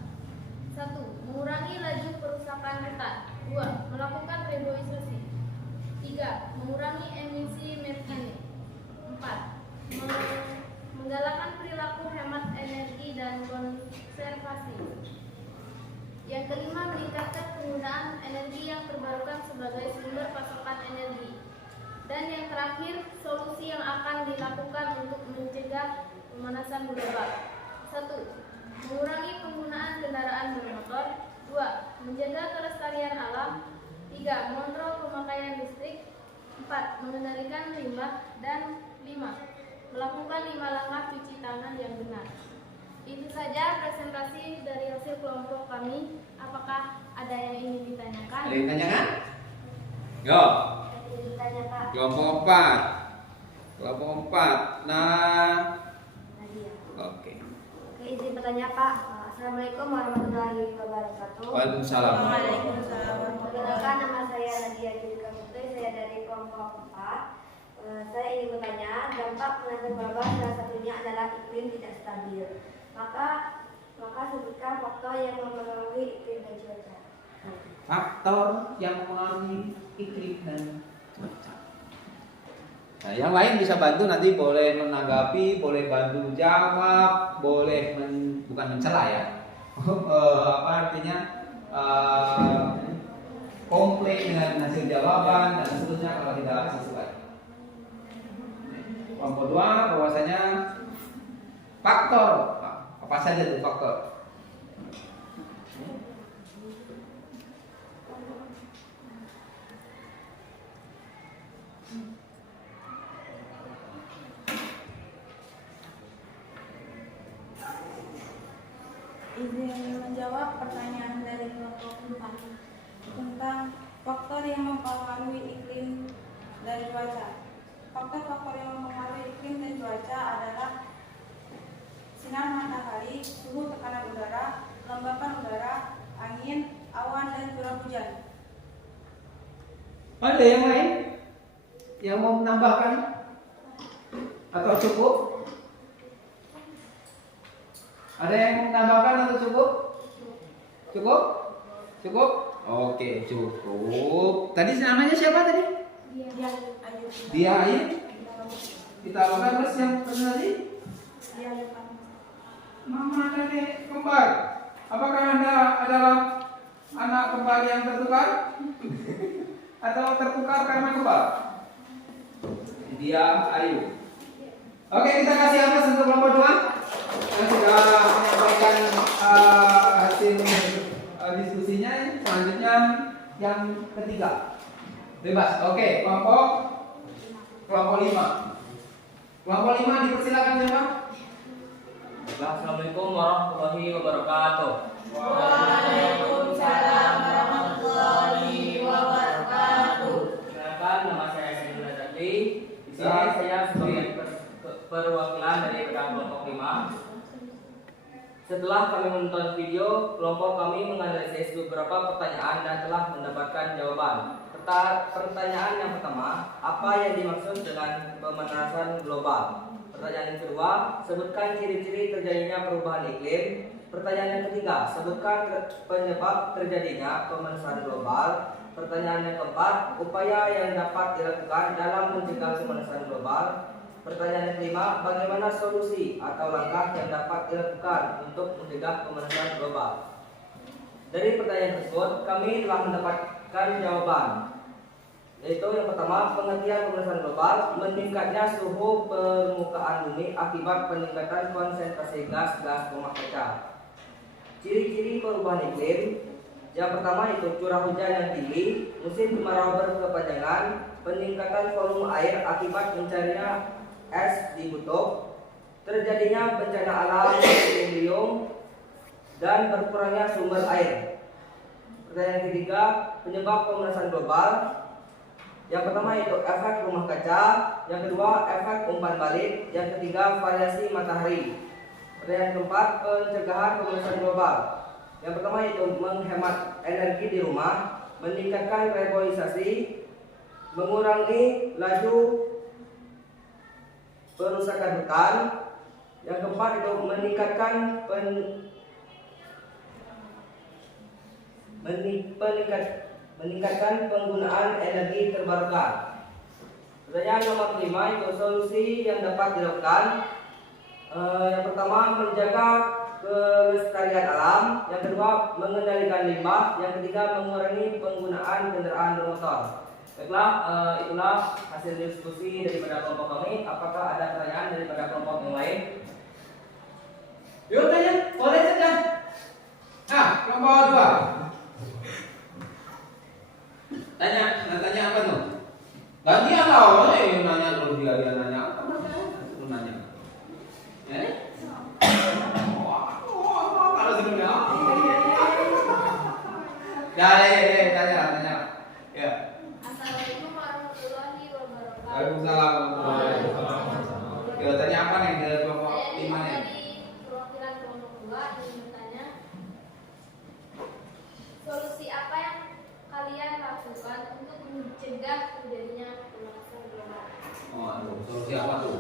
1. Mengurangi laju perusakan hutan. 2. Melakukan reboisasi. 3. Mengurangi emisi metane. 4. Menggalakkan perilaku hemat energi dan konservasi. Yang kelima, meningkatkan penggunaan energi yang terbarukan sebagai sumber pasokan energi. Dan yang terakhir, solusi yang akan dilakukan untuk mencegah pemanasan global. 1. Mengurangi penggunaan kendaraan bermotor. 2. Menjaga kelestarian alam. 3. Mengontrol pemakaian listrik. 4. Mengendalikan limbah. Dan 5. Melakukan 5 langkah cuci tangan yang benar. Itu saja presentasi dari hasil kelompok kami. Apakah ada yang ingin ditanyakan? Ada yang ditanyakan? Yo. Ditanyakan. Kelompok 4. Kelompok 4. Nah. Nadia. Oke. Oke, izin bertanya Pak. Assalamualaikum warahmatullahi wabarakatuh. Waalaikumsalam. Perkenalkan, nama saya Nadia Judika Putri. Saya dari kelompok 4. Saya ingin bertanya, dampak pemanasan global salah satunya adalah iklim tidak stabil. Maka sebutkan faktor yang mempengaruhi iklim dan cuaca. Faktor yang mempengaruhi iklim dan cuaca. Nah, yang lain bisa bantu, nanti boleh menanggapi, boleh bantu jawab, boleh bukan mencela ya. Apa artinya? Komplain dengan hasil jawaban dan seterusnya kalau tidak sesuai. Kelompok 2 bahwasanya faktor apa saja itu faktor? Izin menjawab pertanyaan dari kelompok 4 tentang faktor yang mempengaruhi iklim dan cuaca. Faktor-faktor yang mempengaruhi iklim dan cuaca adalah sinar matahari, suhu tekanan udara, kelembapan udara, angin, awan, dan curah hujan. Ada yang lain yang mau menambahkan atau cukup? Ada yang mau menambahkan atau cukup? Cukup? Cukup? Oke, cukup. Tadi namanya siapa tadi? Dia Ayu. Kita lakukan terus yang tadi. Mama nenek kembar. Apakah Anda adalah anak kembar yang tertukar? Atau tertukar karena kembar? Dia Ayu. Oke, kita kasih atas untuk kelompok 2 yang sudah menyampaikan hasil diskusinya. Selanjutnya yang ketiga. Bebas. Oke, kelompok 5. Kelompok 5 dipersilakan siapa? Assalamualaikum warahmatullahi wabarakatuh. Waalaikumsalam warahmatullahi wabarakatuh. Perkenalkan, nama saya Sayyidina Zakri. Di sini saya sebagai perwakilan dari kelompok 5. Setelah kami menonton video, kelompok kami menganalisis beberapa pertanyaan dan telah mendapatkan jawaban. Pertanyaan yang pertama, apa yang dimaksud dengan pemanasan global? Pertanyaan yang kedua, sebutkan ciri-ciri terjadinya perubahan iklim. Pertanyaan yang ketiga, sebutkan penyebab terjadinya pemanasan global. Pertanyaan yang keempat, upaya yang dapat dilakukan dalam mencegah pemanasan global. Pertanyaan yang kelima, bagaimana solusi atau langkah yang dapat dilakukan untuk mencegah pemanasan global? Dari pertanyaan tersebut, kami telah mendapatkan jawaban. Yaitu yang pertama, pengertian pemanasan global, meningkatnya suhu permukaan bumi akibat peningkatan konsentrasi gas rumah kaca. Ciri-ciri perubahan iklim, yang pertama itu curah hujan yang tinggi, musim kemarau berkepanjangan, peningkatan volume air akibat mencarinya es di kutub, terjadinya bencana alam seperti beliung, dan berkurangnya sumber air. Pertanyaan ketiga, penyebab pemanasan global. Yang pertama itu efek rumah kaca, yang kedua efek umpan balik, yang ketiga variasi matahari. Pertanyaan keempat, pencegahan pemanasan global. Yang pertama itu menghemat energi di rumah, meningkatkan reboisasi, mengurangi laju perusakan hutan. Yang keempat itu meningkatkan penggunaan energi terbarukan. Pertanyaan nomor 5 itu solusi yang dapat dilakukan. Yang pertama, menjaga kelestarian alam, yang kedua mengendalikan limbah, yang ketiga mengurangi penggunaan kendaraan bermotor. Baiklah, itulah hasil diskusi daripada kelompok kami. Apakah ada pertanyaan daripada kelompok yang lain? Yuk tanya, boleh saja. Nah, kelompok 2. Tanya apa tuh? Gantian lah, yang nanya terus dia nanya. Apa namanya? Nanya. Kalau sebelumnya. Ya, tanya. Ya. Assalamualaikum warahmatullahi wabarakatuh. Waalaikumsalam warahmatullahi wabarakatuh. Ya, tanya apa nih dari kelompok 5 nih? Dari perwakilan kelompok 2 ingin bertanya, solusi apa yang kalian lakukan untuk mencegah terjadinya pemanasan global? Oh, aduh, solusi apa tuh?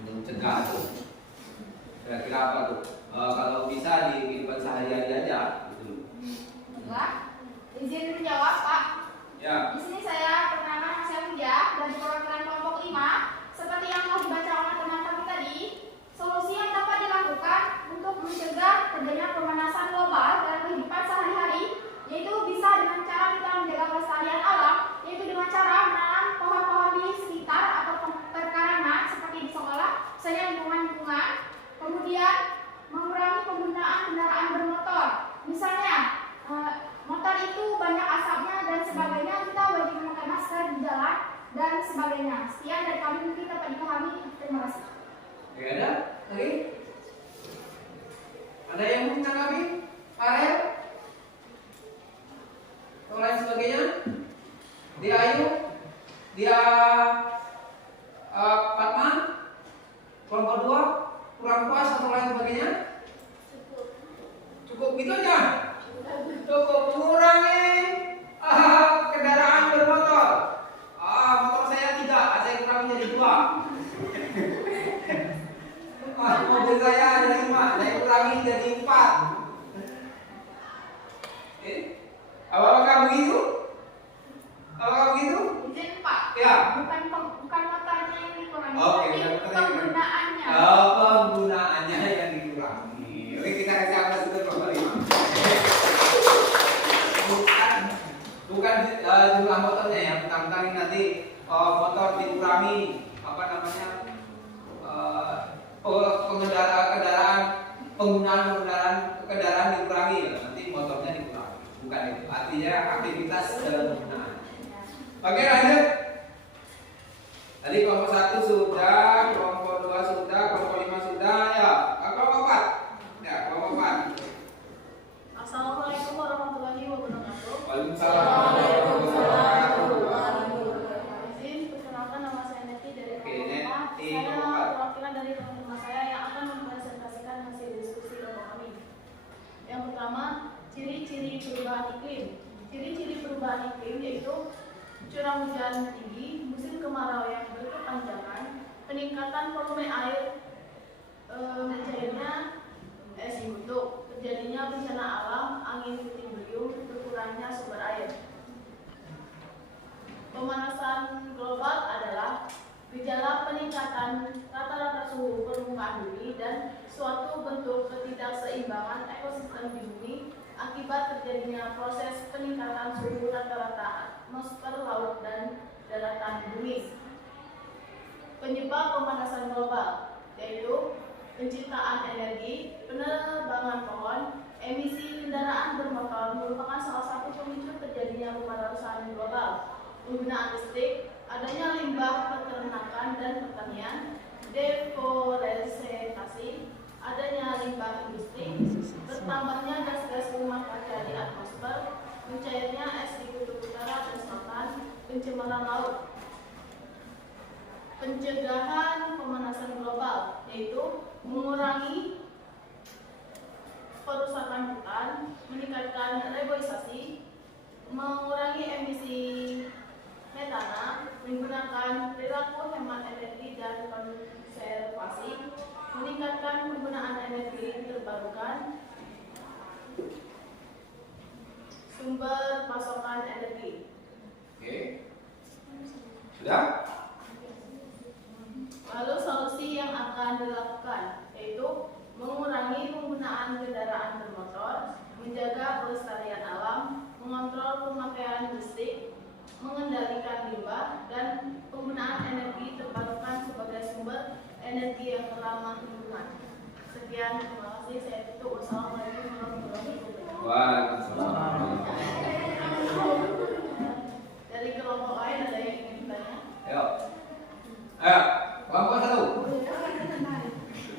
Untuk mencegah tuh. Kira-kira apa tuh? Kalau bisa di kehidupan sehari-hari aja gitu. Enggak. Izin menjawab, Pak. Ya. Di sini saya pertama Hasya Puja dari perwakilan kelompok 5. Seperti yang mau dibaca oleh teman kami tadi, solusi yang dapat dilakukan untuk mencegah terjadinya pemanasan global dalam kehidupan sehari-hari yaitu bisa dengan cara kita menjaga kelestarian alam, yaitu dengan cara menanam pohon-pohon di sekitar atau perkarangan seperti di sekolah, misalnya lingkungan. Kemudian mengurangi penggunaan kendaraan bermotor. Misalnya motor itu banyak asapnya dan sebagainya, kita wajib memakai masker di jalan dan sebagainya. Sekian dari kami, mungkin dapat dipahami. Terima kasih. Oke, ada lagi? Ada yang mau menanggapi? Farel? Atau lain sebagainya? Dia Ayu? Dia Fatma? Kelompok 2? Kurang puas atau lain sebagainya? Cukup gitu aja? Cukup mengurangi kendaraan bermotor. Motor saya 3, saya kurangi jadi 2. Mobil saya ada 5, saya kurangi jadi 4. Apakah begitu? Apakah begitu? Izin Pak. Ya. Bukan motornya yang dikurangi, Oke, tapi bukan motornya. penggunaannya. Penggunaannya yang dikurangi. Oke, kita kasih apa itu kelompok 5. Bukan jumlah motornya ya, mentang-mentang nanti motor dikurangi penggunaan kendaraan dikurangi, nanti motornya dikurangi. Bukan itu. Artinya aktivitas dalam penggunaan. Oke, lanjut. Tadi kelompok 1 sudah, kelompok 2 sudah, kelompok 5 sudah, ya. Kelompok 4. Ya, kelompok 4. Assalamualaikum warahmatullahi wabarakatuh. Waalaikumsalam warahmatullahi wabarakatuh. Izin perkenalkan, nama saya Neti dari Oke, kelompok 4. Neti, Saya kelompok 4. perwakilan dari teman-teman saya yang akan mempresentasikan hasil diskusi kelompok kami. Yang pertama, ciri-ciri perubahan iklim. Ciri-ciri perubahan iklim yaitu curah hujan tinggi, musim kemarau yang berkepanjangan, peningkatan volume air, mencairnya es di kutub, terjadinya bencana alam, angin puting beliung, berkurangnya sumber air. Pemanasan global adalah gejala peningkatan rata-rata suhu permukaan bumi dan suatu bentuk ketidakseimbangan ekosistem di bumi akibat terjadinya proses peningkatan suhu rata-rata atmosfer laut dan daratan bumi. Penyebab pemanasan global yaitu penciptaan energi, penebangan pohon, emisi kendaraan bermotor merupakan salah satu pemicu terjadinya pemanasan global. Penggunaan listrik, adanya limbah peternakan dan pertanian, deforestasi, adanya limbah industri, bertambahnya gas-gas rumah kaca di atmosfer, mencairnya es di kutub utara dan selatan, pencemaran laut. Pencegahan pemanasan global yaitu mengurangi perusakan hutan, meningkatkan reboisasi, mengurangi emisi metana, menggunakan perilaku hemat energi dan konservasi, meningkatkan penggunaan energi terbarukan, sumber pasokan energi. Oke. Sudah? Lalu solusi yang akan dilakukan yaitu mengurangi penggunaan kendaraan bermotor, menjaga pelestarian alam, mengontrol pemakaian listrik, mengendalikan limbah, dan penggunaan energi terbarukan sebagai sumber energi yang ramah lingkungan. Sekian, terima kasih. Saya tutup. Wassalamualaikum warahmatullahi wabarakatuh. Waalaikumsalam. Dari kelompok lain ada yang ingin bertanya? Ayo. Ayo. Kelompok 1.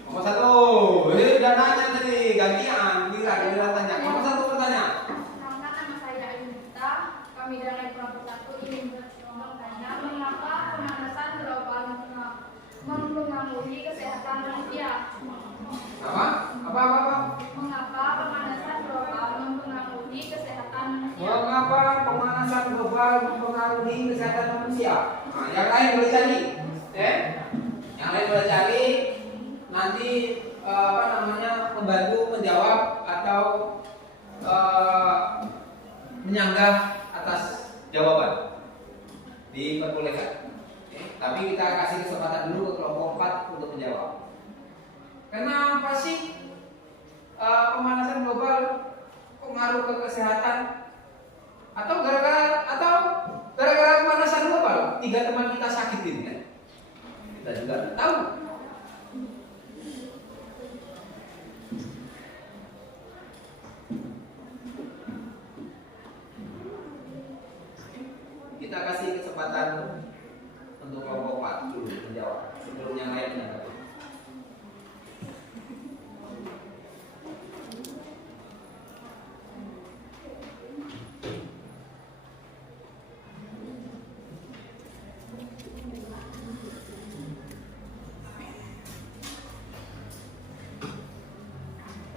Kelompok 1. Ini udah nanya tadi, gantian. Bila tanya. Kelompok 1 bertanya. Nama saya Ayunita. Kami dari kelompok 1 ingin bertanya mengapa pemanasan global mempengaruhi kesehatan manusia. Apa? Mengapa pemanasan global mempengaruhi kesehatan manusia? Mengapa pemanasan global mempengaruhi kesehatan manusia? Nah, yang lain boleh cari. Yang lain boleh cari. Nanti membantu menjawab atau menyanggah atas jawaban. Diperbolehkan. Tapi kita kasih kesempatan dulu ke kelompok 4 untuk menjawab. Kenapa sih pemanasan global pengaruh ke kesehatan? Atau gara-gara pemanasan global 3 teman kita sakit ini kan? Kita juga tahu. Kita kasih kesempatan untuk kelompok 4 dulu menjawab sebelum yang lain menjawab.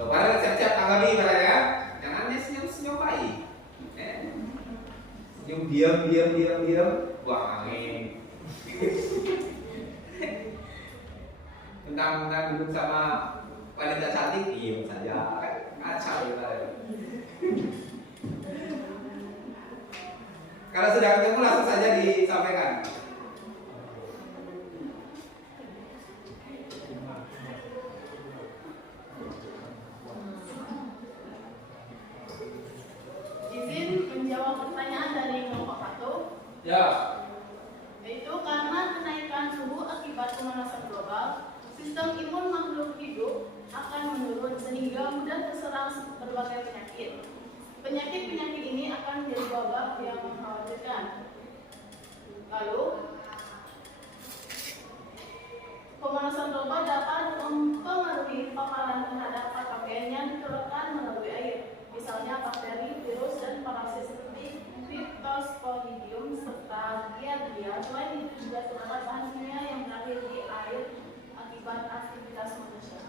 Para siap-siap tanggapi para ya. Jangan senyum-senyum baik. Senyum diam. Wah, angin. Tentang duduk sama wanita cantik, diam saja. Kacau ya. Kalau sudah ketemu langsung saja disampaikan. Izin menjawab pertanyaan dari kelompok 1. Ya. Yaitu karena kenaikan suhu akibat pemanasan global, sistem imun makhluk hidup akan menurun sehingga mudah terserang berbagai penyakit. Penyakit-penyakit ini akan menjadi wabah yang mengkhawatirkan. Lalu, pemanasan global dapat mempengaruhi paparan terhadap patogen yang ditularkan melalui air, misalnya bakteri, virus, dan parasit seperti Cryptosporidium serta Giardia. Selain itu juga terdapat bahan kimia yang berakhir di air akibat aktivitas manusia.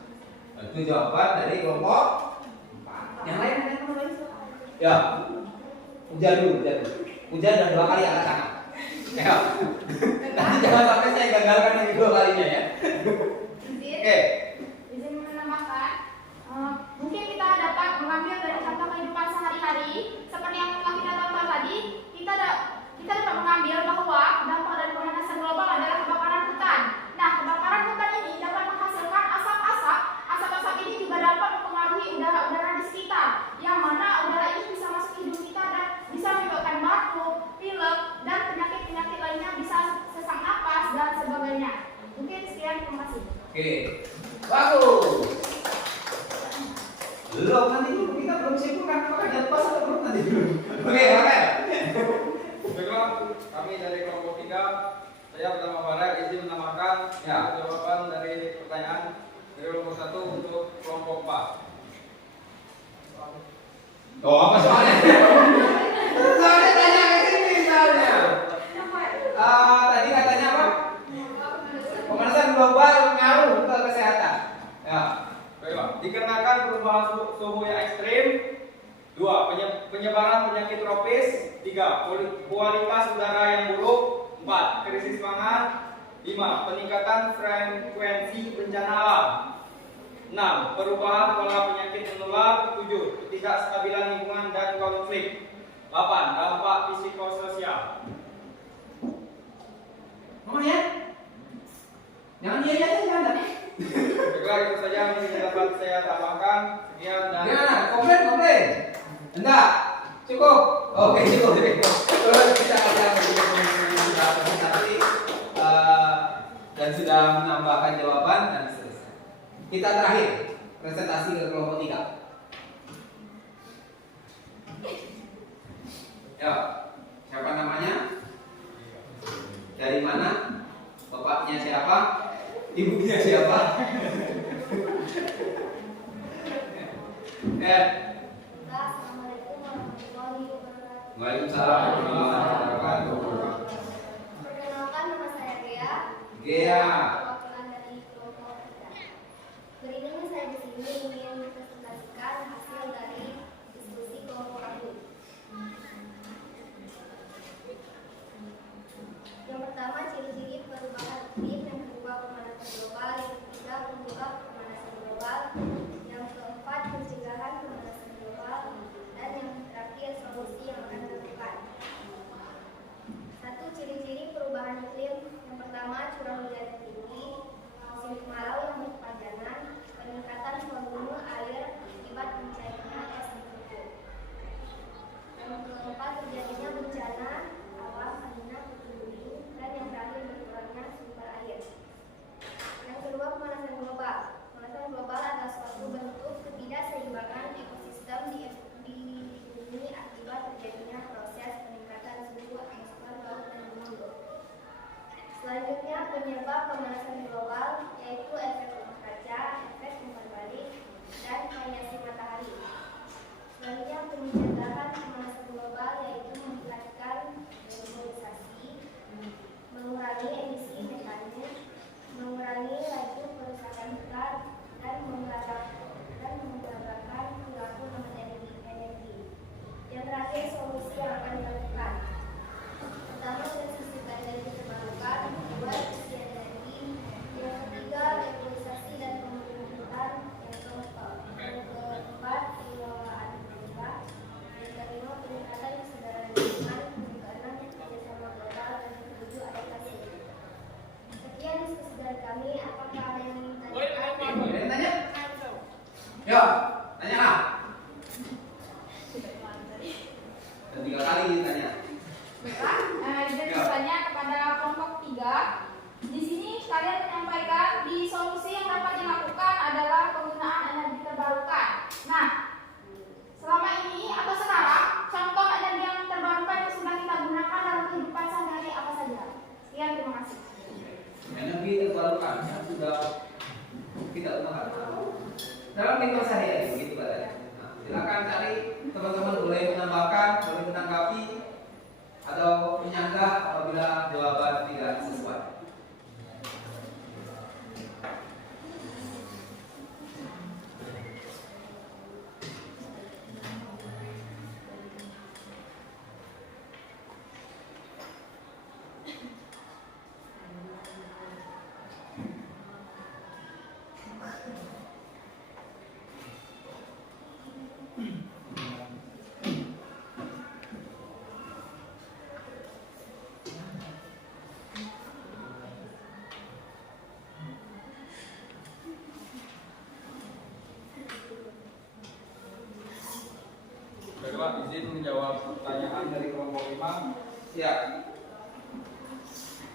Itu jawaban dari kelompok 4. Yang lain ada yang lain? Ya. Ujar dulu. Ujar dan 2 kali angkat tangan. Ya. Nanti jangan sampai saya gagalkan lagi 2 kalinya ya. Oke. Izin menambahkan, mungkin kita dapat mengambil dari contoh kehidupan sehari-hari seperti yang telah kita tonton tadi. Kita dapat mengambil bahwa dampak dari pemanasan global adalah kebakaran hutan. Nah, kebakaran hutan ini dapat menghasilkan asap-asap. Asap-asap ini juga dapat mempengaruhi udara di sekitar, yang mana udara ini bisa masuk ke hidung kita dan bisa menyebabkan batuk, pilek, Oke, oke. Baiklah, kami dari kelompok 3, saya pertama Farel izin menambahkan jawaban dari pertanyaan dari kelompok 1 untuk kelompok 4. Oh, apa soalnya? Soalnya tanya ke sini soalnya. Tadi katanya apa? Pemanasan global pengaruh ke kesehatan. Ya. Baiklah, dikarenakan perubahan suhu yang ekstrim. 2. Penyebaran penyakit tropis. 3. Kualitas udara yang buruk. 4. Krisis pangan. 5. Peningkatan frekuensi bencana alam. 6. Perubahan pola penyakit menular. 7. Ketidakstabilan lingkungan dan konflik. 8. Dampak psikososial. Mau ya? Jangan dia aja jangan. Baiklah, itu saja yang dapat saya tambahkan. Sekian dan Ya, komplain. Enggak. Cukup. Oke, cukup. Terus kita akan presentasi dan sudah menambahkan jawaban dan seterusnya. Kita terakhir presentasi ke kelompok 3. Ya, siapa namanya? Dari mana? Bapaknya siapa? Ibunya siapa? Assalamualaikum warahmatullahi wabarakatuh. Waalaikumsalam warahmatullahi wabarakatuh. Perkenalkan, nama saya Gea. Gea. Perwakilan dari kelompok 3. Hari ini saya di sini ingin mempresentasikan hasil dari diskusi kelompok kami. Yang pertama, ciri-ciri perubahan iklim. Yang kedua, pemanasan global. Yang ketiga, penyebab pemanasan global. Yang keempat, pencegahan pemanasan global. Dan yang terakhir, solusi yang akan dilakukan. 1. Ciri-ciri perubahan iklim. Yang pertama, curah hujan tinggi, musim kemarau yang berkepanjangan, peningkatan volume air akibat mencairnya es di perut. Yang keempat, terjadinya bencana alam, lanina, puting beliung, dan yang terakhir, berkurangnya sumber air. Yang kedua, pemanasan global. Pemanasan global adalah suatu bentuk ketidakseimbangan ekosistem di bumi akibat terjadinya proses peningkatan suhu atmosfer, laut, dan gunung. Selanjutnya, penyebab pemanasan global yaitu efek rumah kaca, efek umpan balik, dan radiasi matahari. Selanjutnya, pencegahan pemanasan global yaitu meningkatkan deforestation, mengurangi emisi metane, mengurangi laju kerusakan hutan, dan mengembangkan perilaku hemat energi. Yang terakhir, solusi yang akan dilakukan. Pertama, transisi ke energi terbarukan. Kedua, efisiensi energi. Yang ketiga, reforestasi dan pemulihan hutan. Yang keempat, pengelolaan limbah. Yang kelima, peningkatan kesadaran lingkungan. Yang keenam, kerjasama global. Dan yang ketujuh, adaptasi. Sekian diskusi dari kami. Apakah ada yang ingin ditanyakan? Ada yang tanya? Yo, tanyalah. Dan 3 kali ditanya. Baiklah, izin bertanya kepada kelompok 3. Di sini kalian menyampaikan di solusi yang dapat dilakukan adalah penggunaan energi terbarukan. Nah, selama ini atau sekarang contoh energi yang terbarukan yang sudah kita gunakan dalam kehidupan sehari-hari apa saja? Sekian, terima kasih. Energi terbarukan yang sudah kita gunakan dalam kehidupan sehari-hari begitu katanya. Nah, silakan cari teman-teman boleh menambahkan, boleh menanggapi atau menyanggah apabila jawaban tidak sesuai. baiklah, izin menjawab pertanyaan dari kelompok 5. Siap.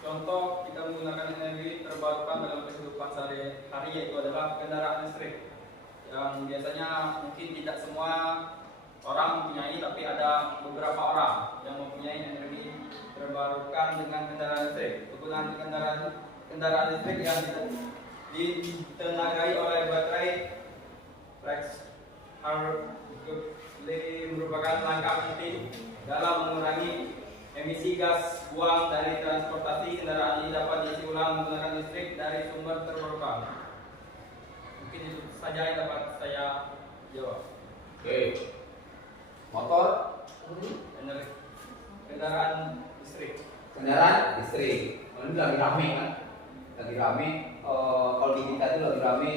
Contoh kita menggunakan energi terbarukan dalam kehidupan sehari-hari yaitu adalah kendaraan listrik yang biasanya mungkin tidak semua orang mempunyai, tapi ada beberapa orang yang mempunyai energi terbarukan dengan kendaraan listrik. Penggunaan kendaraan listrik yang ditenagai oleh baterai flex merupakan langkah penting dalam mengurangi emisi gas buang dari transportasi. Kendaraan ini dapat diisi ulang menggunakan listrik dari sumber terbarukan. Mungkin itu saja yang dapat saya jawab. Oke. Motor, Kendaraan listrik. kendaraan listrik. Ini lagi rame kan? Lagi rame. Kalau di kita itu lagi rame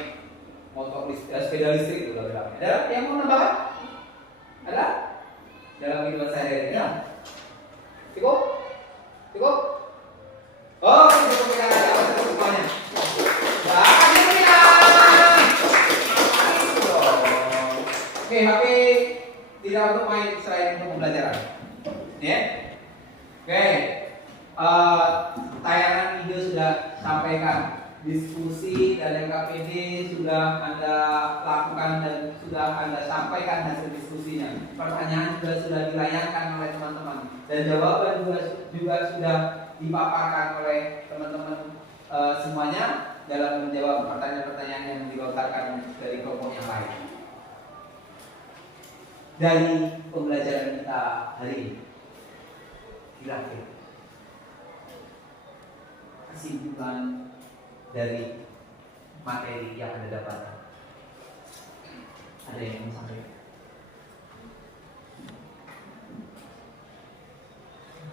motor listrik, sepeda listrik itu lagi rame. Ada yang mau nambahkan? Ada? Dalam kehidupan sehari-hari? Ya. Cukup? Cukup? Oh, cukup kita ada cukup semuanya. Oke, HP tidak untuk main selain untuk pembelajaran. Ya. Oke. Tayangan video sudah sampaikan, diskusi dan KPD sudah Anda lakukan dan sudah Anda sampaikan hasil diskusinya. Pertanyaan juga sudah dilayangkan oleh teman-teman dan jawaban juga sudah dipaparkan oleh teman-teman semuanya dalam menjawab pertanyaan-pertanyaan yang dilontarkan dari kelompok yang lain. Dari pembelajaran kita hari ini, kira-kira kesimpulan dari materi yang Anda dapatkan, ada yang mau sampaikan?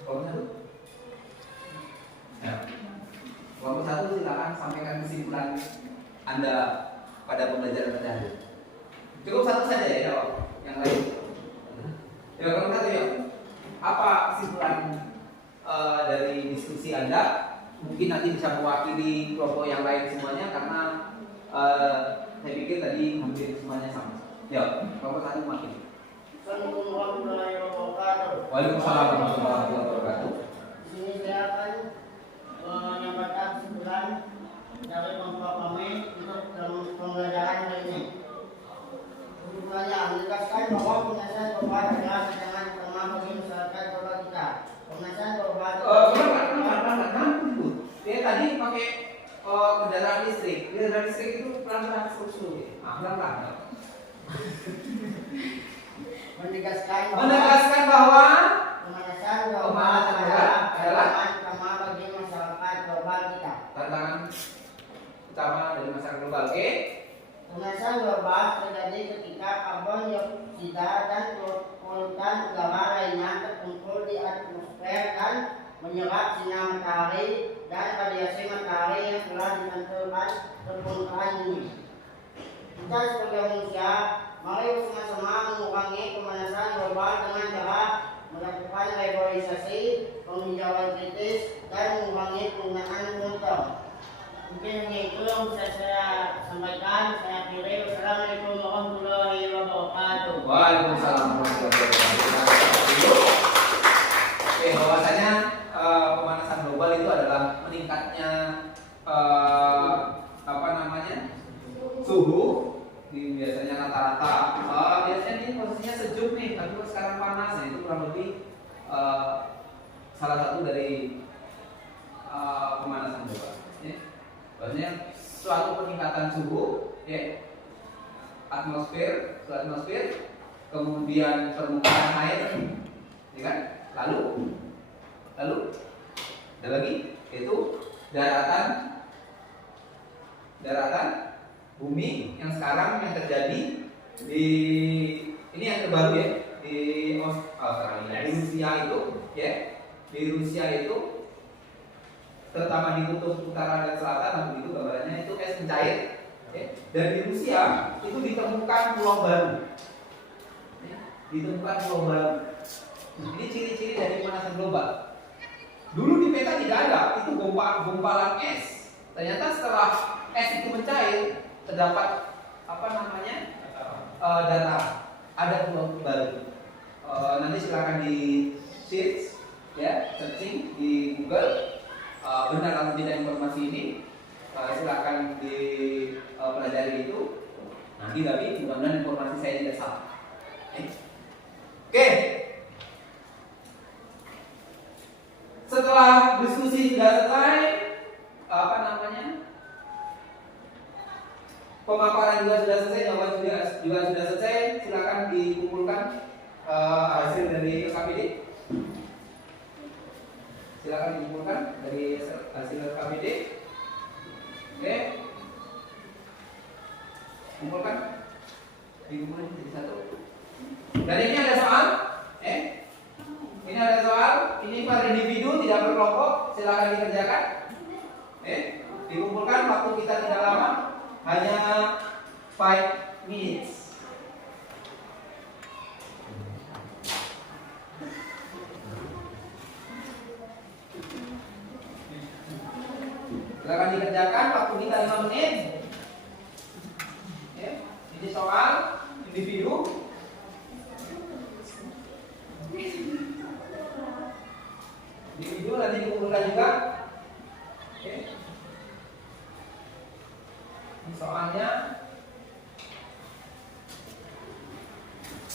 Kelompok satu? Ya. Kelompok satu silakan sampaikan kesimpulan Anda pada pembelajaran pada hari ini. Cukup satu saja ya, jawab. Yang lain. Ya, kelompok satu ya. Apa kesimpulan dari diskusi Anda? Mungkin nanti bisa mewakili kelompok yang lain semuanya karena saya pikir tadi hampir semuanya sama. Ya, kelompok satu mewakili. Assalamualaikum warahmatullahi wabarakatuh. Waalaikumsalam warahmatullahi wabarakatuh. Di sini saya akan menyampaikan kesimpulan dari kelompok kami untuk pembelajaran hari ini. Kesimpulannya menegaskan bahwa penghasilan obat adalah cadangan utama bagi masyarakat kota kita. Penghasilan obat Dia tadi pakai kendaraan listrik. Kendaraan listrik itu pelan-pelan susu. Pelan-pelan. Menegaskan bahwa pemanasan global adalah tantangan utama bagi masyarakat global kita. Tantangan utama dari masyarakat global. Oke? Pemanasan global terjadi ketika karbon dioksida dan polutan udara lainnya terkumpul di atmosfer dan menyerap sinar matahari dan radiasi matahari yang telah dipantulkan ke permukaan bumi. Kita sebagai manusia, mari bersama-sama mengurangi pemanasan global dengan cara melakukan reboisasi, penghijauan kritis, dan mengurangi penggunaan motor. Mungkin hanya itu yang bisa saya sampaikan. Saya akhiri. Wassalamualaikum warahmatullahi wabarakatuh. Waalaikumsalam warahmatullahi wabarakatuh. Oke, bahwasanya pemanasan global itu adalah meningkatnya suhu. Biasanya rata-rata biasanya ini posisinya sejuk nih, tapi sekarang panas. Nah, itu kurang lebih salah satu dari pemanasan global. Ya. Maksudnya suatu peningkatan suhu, ya, atmosfer, kemudian permukaan air, ya kan? Lalu ada lagi, yaitu daratan bumi yang sekarang yang terjadi di ini yang terbaru ya di Rusia itu, ya, di Rusia itu terutama di kutub utara dan selatan, begitu gambarannya, itu es mencair, ya. Dan di Rusia itu ditemukan pulau baru, ya. Ini ciri-ciri dari pemanasan global. Dulu di peta tidak ada, itu gumpalan es. Ternyata setelah es itu mencair, terdapat data, ada pulau baru. Nanti silakan di search, ya, searching di Google. Benar atau tidak informasi ini, silakan dipelajari itu. Nanti tapi mudah-mudahan informasi saya tidak salah. Oke. Setelah diskusi sudah selesai, apa namanya? Pemaparan juga sudah selesai, jawaban juga sudah selesai. Silakan dikumpulkan hasil dari KPD. Silakan dikumpulkan dari hasil KPD. Oke. Kumpulkan. Dikumpulkan jadi satu. Dan ini ada soal, ini ada soal. Ini per individu, tidak per kelompok. Silakan dikerjakan. Dikumpulkan. Waktu kita tidak lama, hanya 5 minutes. Silakan dikerjakan. Waktu kita 5 menit. Ini soal individu. Individu nanti dikumpulkan juga. Ini soalnya.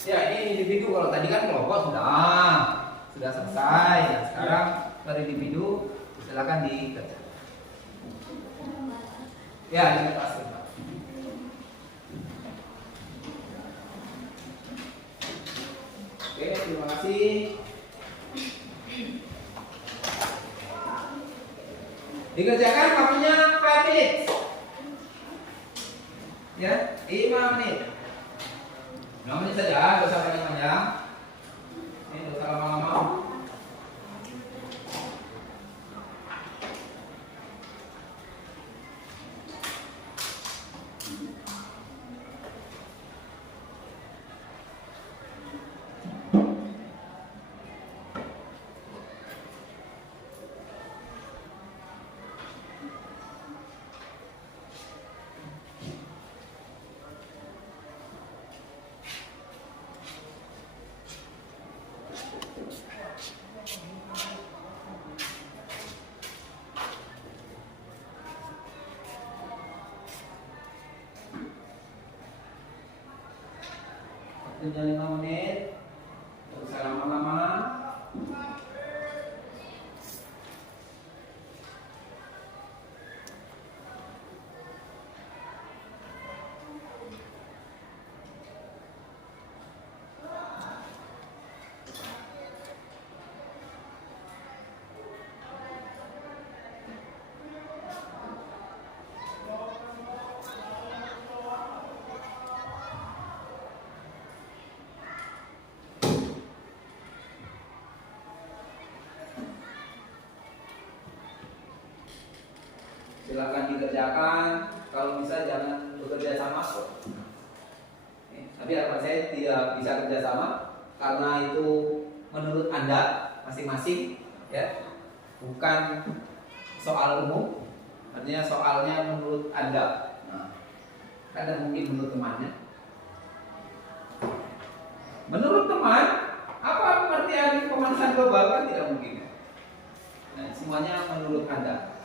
Ya, ini individu. Kalau tadi kan kelompok sudah selesai. Nah, sekarang per individu silakan dikerjakan. Ya, ini hasil. Oke, terima kasih. Dikerjakan waktunya 5 menit. Ya, 5 menit. 5 menit saja, tidak usah panjang-panjang. Ini tidak usah lama-lama. Waktunya 5 menit. Tidak usah lama-lama. Silakan dikerjakan. Kalau bisa jangan bekerja sama. Tapi harapan saya tidak bisa kerja sama karena itu menurut Anda masing-masing, ya, bukan soal umum. Artinya soalnya menurut Anda. Kadang mungkin menurut temannya. Menurut teman, apa pengertian pemanasan global kan tidak mungkin. Nah, semuanya menurut Anda.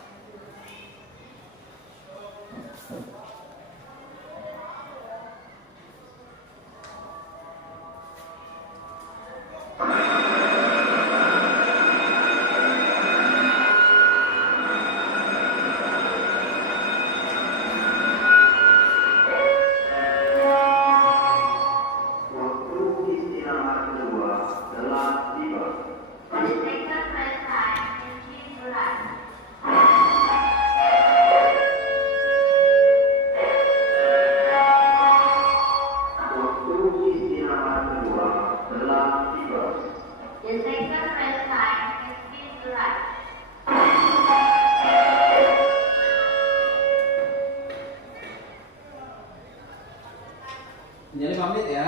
Jadi 5 menit ya.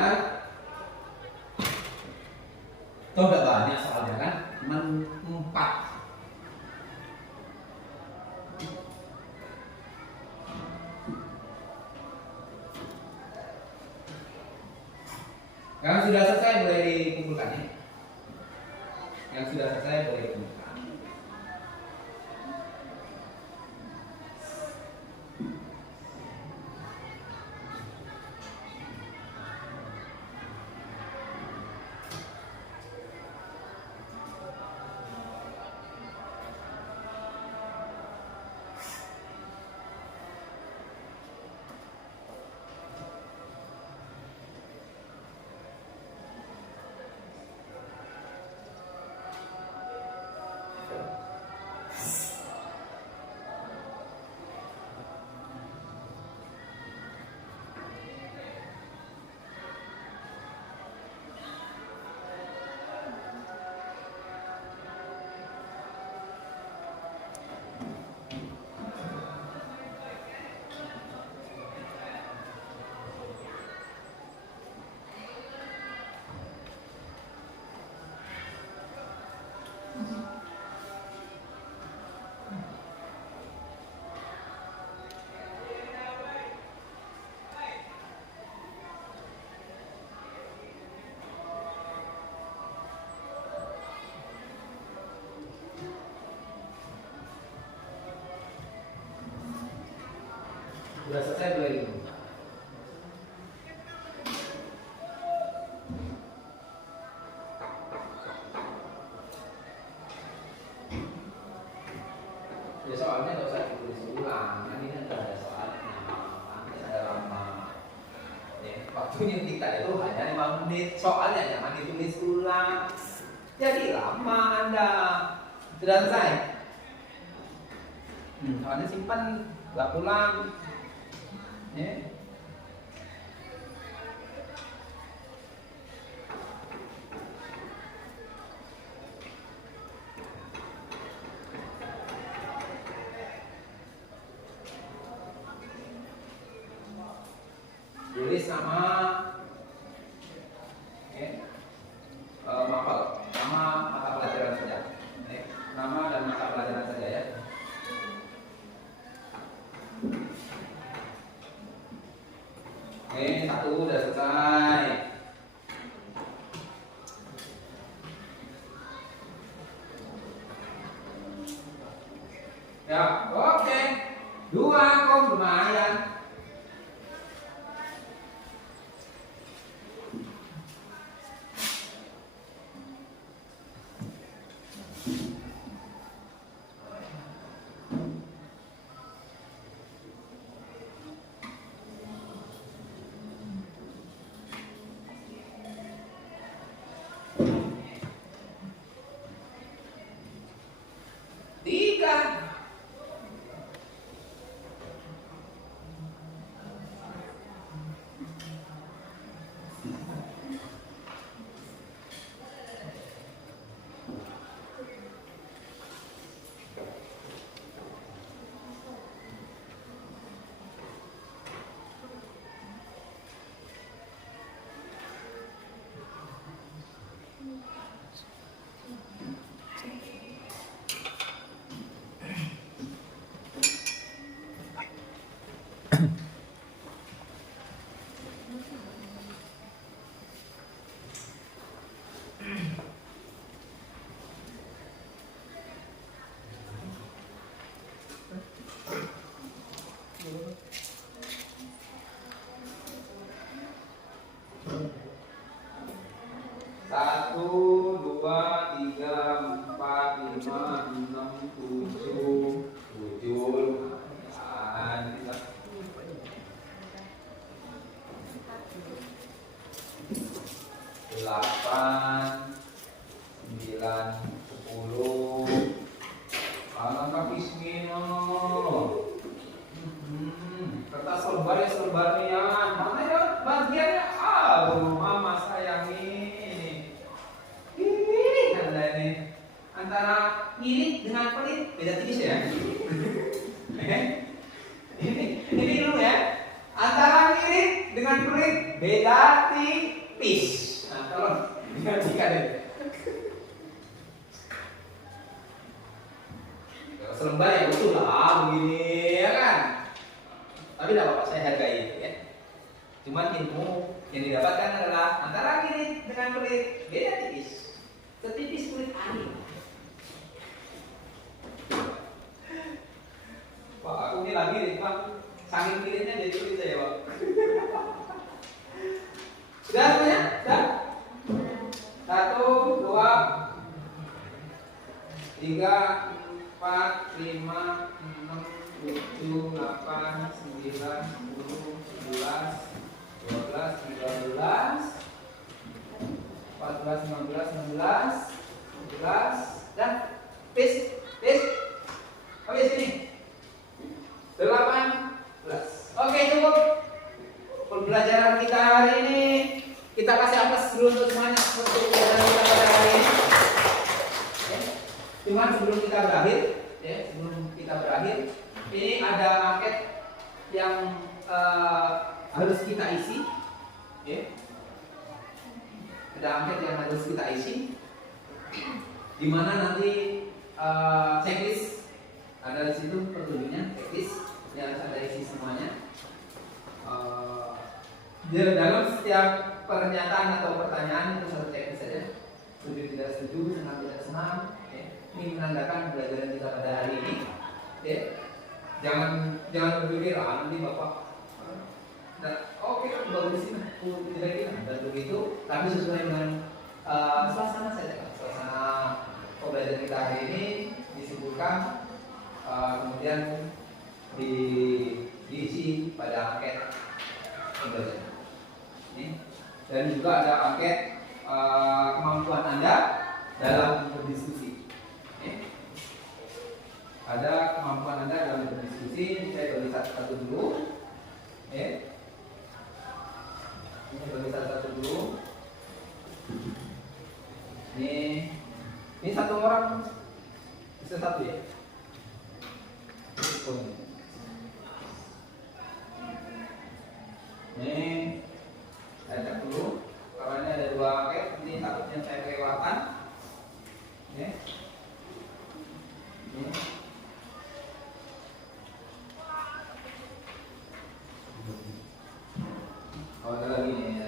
Toh gak banyak soalnya kan, cuma 4. Yang sudah selesai boleh dikumpulkan ya. Yang sudah selesai boleh dikumpulkan. Sudah selesai belum itu? Ya soalnya nggak usah ditulis ulang, kan ini kan ada soalnya, nanti ada lama. Ya, waktunya kita itu hanya 5 menit, soalnya jangan ditulis ulang. Jadi lama Anda. Sudah selesai? Soalnya simpan, nggak pulang. Ya. Tulis nama, nama mata pelajaran saja, nama dan mata pelajaran saja ya. Oke, 1 udah selesai. Ya, oke. 2 kok lumayan. Satu, 2, 3, 4, 5, 6, 7, 8, 9, 10. Alangkah bismino. Kertas lembar ya selembar nian. Mana ya bagiannya? Mama sayang ini. Ini Anda ini antara irit dengan pelit beda tipis ya. Ini dulu ya. Antara irit dengan pelit beda tipis. Nah, tolong diperhatikan ya. Selembar ya betul lah begini ya kan. Tapi tidak apa-apa, saya hargai itu ya. Cuman ilmu yang didapatkan adalah antara irit dengan pelit beda tipis. Setipis kulit air. Pak, aku ini lagi nih, Pak. Saking pilihnya jadi tulis saya, Pak. Sudah semuanya? Sudah? 1, 2, 3, 4, 5, 6, 7, 8, 9, 10, 11, 12, 13, 14, 15, 16, 17, dan pis. Oke, sini 18. Oke, cukup pembelajaran kita hari ini. Kita kasih atas dulu untuk semuanya untuk pembelajaran kita pada hari ini ya. Cuman sebelum kita berakhir ini ada angket yang harus kita isi ya. Ada angket yang harus kita isi, di mana nanti checklist ada di situ petunjuknya, checklist yang harus ada isi semuanya. Dalam setiap pernyataan atau pertanyaan itu harus checklist saja. Setuju tidak setuju, senang tidak senang. Ya. Ini menandakan pembelajaran kita pada hari ini. Ya. Jangan berpikir nanti bapak Nah, oke, bagus sih, dan begitu, tapi sesuai dengan suasana saja. Suasana pembelajaran kita hari ini disebutkan, kemudian diisi pada angket pembelajaran. Dan juga ada angket kemampuan Anda dalam berdiskusi. Ada kemampuan Anda dalam berdiskusi. Saya tulis satu-satu dulu. Ini tulis satu-satu dulu. Ini satu orang bisa satu ya. Ini saya cek dulu. Karena ini ada dua angket, ini takutnya saya kelewatan. Ini. Oh, ada lagi nih.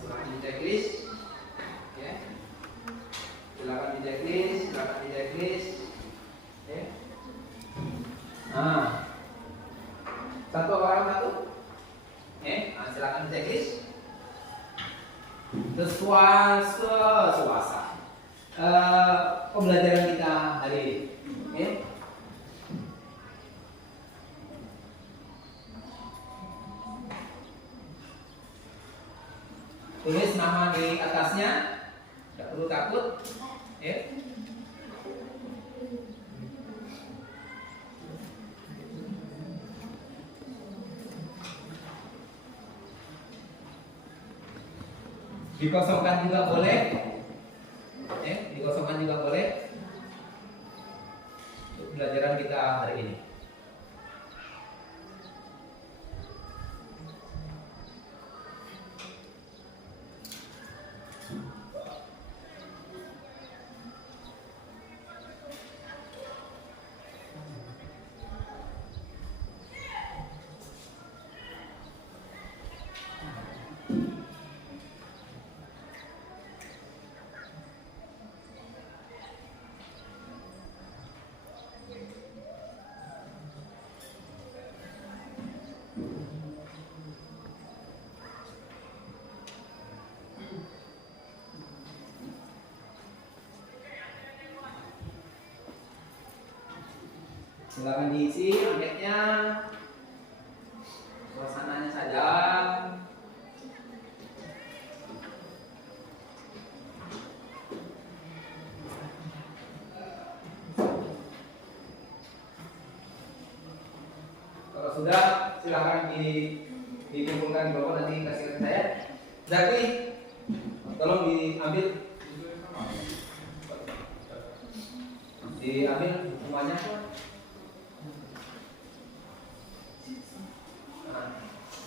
Silakan di checklist. Oke. Silakan di checklist. Oke. Nah. Satu orang satu. Silakan di checklist. Suasana pembelajaran kita hari ini. Tulis nama di atasnya, tidak perlu takut. Dikosongkan juga boleh. Dikosongkan juga boleh. Untuk pembelajaran kita hari ini. Silakan diisi anketnya, suasananya saja. Kalau sudah, silakan dikumpulkan di bawah, nanti kasih ke saya. Zaki, tolong diambil semuanya.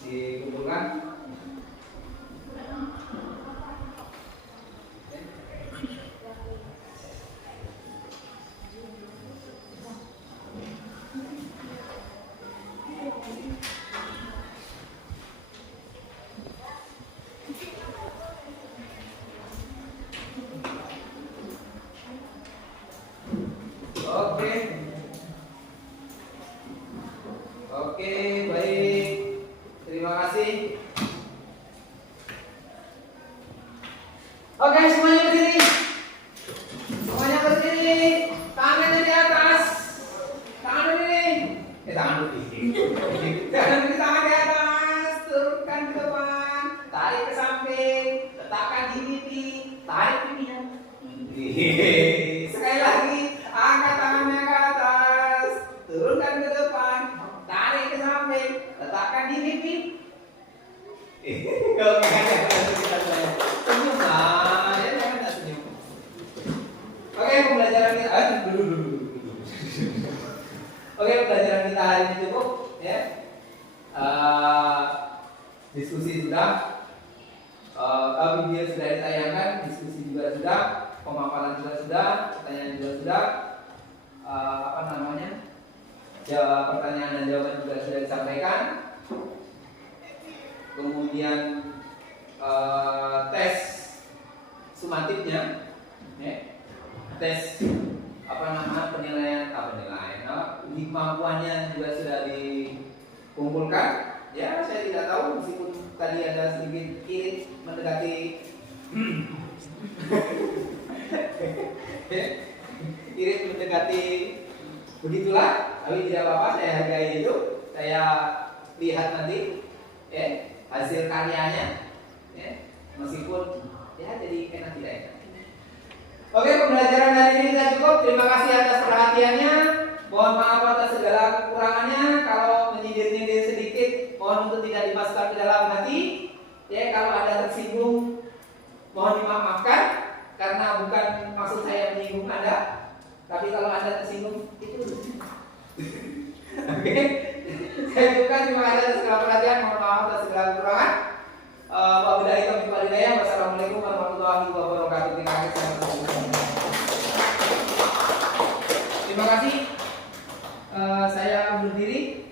Dikumpulkan. Oke, baik. Terima kasih. Oke, semuanya berdiri. Semuanya berdiri. Tangannya di atas. Tangan berdiri. Tangan berdiri. Tangan di atas. Turunkan ke depan. Tarik ke samping. Letakkan di pipi. Tarik pipinya. Sekali lagi. Angkat tangannya ke atas. Turunkan ke depan. Tarik ke samping. Letakkan di pipi. Senyum lah, ya jangan tak senyum. Oke, pembelajaran kita dulu. Oke, pembelajaran kita hari ini cukup, ya. Diskusi sudah, video sudah ditayangkan, diskusi juga sudah, pemaparan juga sudah, pertanyaan juga sudah, pertanyaan dan jawaban juga sudah disampaikan. Kemudian tes sumatifnya, tes penilaian kemampuannya juga sudah dikumpulkan. Ya, saya tidak tahu meskipun tadi ada sedikit irit mendekati irit mendekati begitulah, tapi tidak apa-apa, saya hargai itu. Saya lihat nanti hasil karyanya, meskipun ya jadi enak tidak enak. Oke, pembelajaran hari ini sudah cukup. Terima kasih atas perhatiannya. Mohon maaf atas segala kekurangannya. Kalau menyindir-nyindir sedikit, mohon untuk tidak dimasukkan ke dalam hati. Ya, kalau ada tersinggung, mohon dimaafkan karena bukan maksud saya menyinggung Anda. Tapi kalau Anda tersinggung, itu. Oke. Saya juga terima kasih atas segala perhatian. Mohon maaf atas segala kekurangan. Wabillahi taufiq wal hidayah. Wassalamualaikum warahmatullahi wabarakatuh. Terima kasih. Saya undur diri.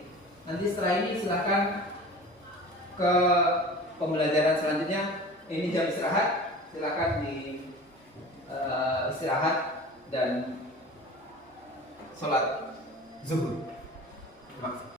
Nanti setelah ini silakan ke pembelajaran selanjutnya. Ini jam istirahat. Silakan di istirahat dan sholat zuhur. Terima kasih.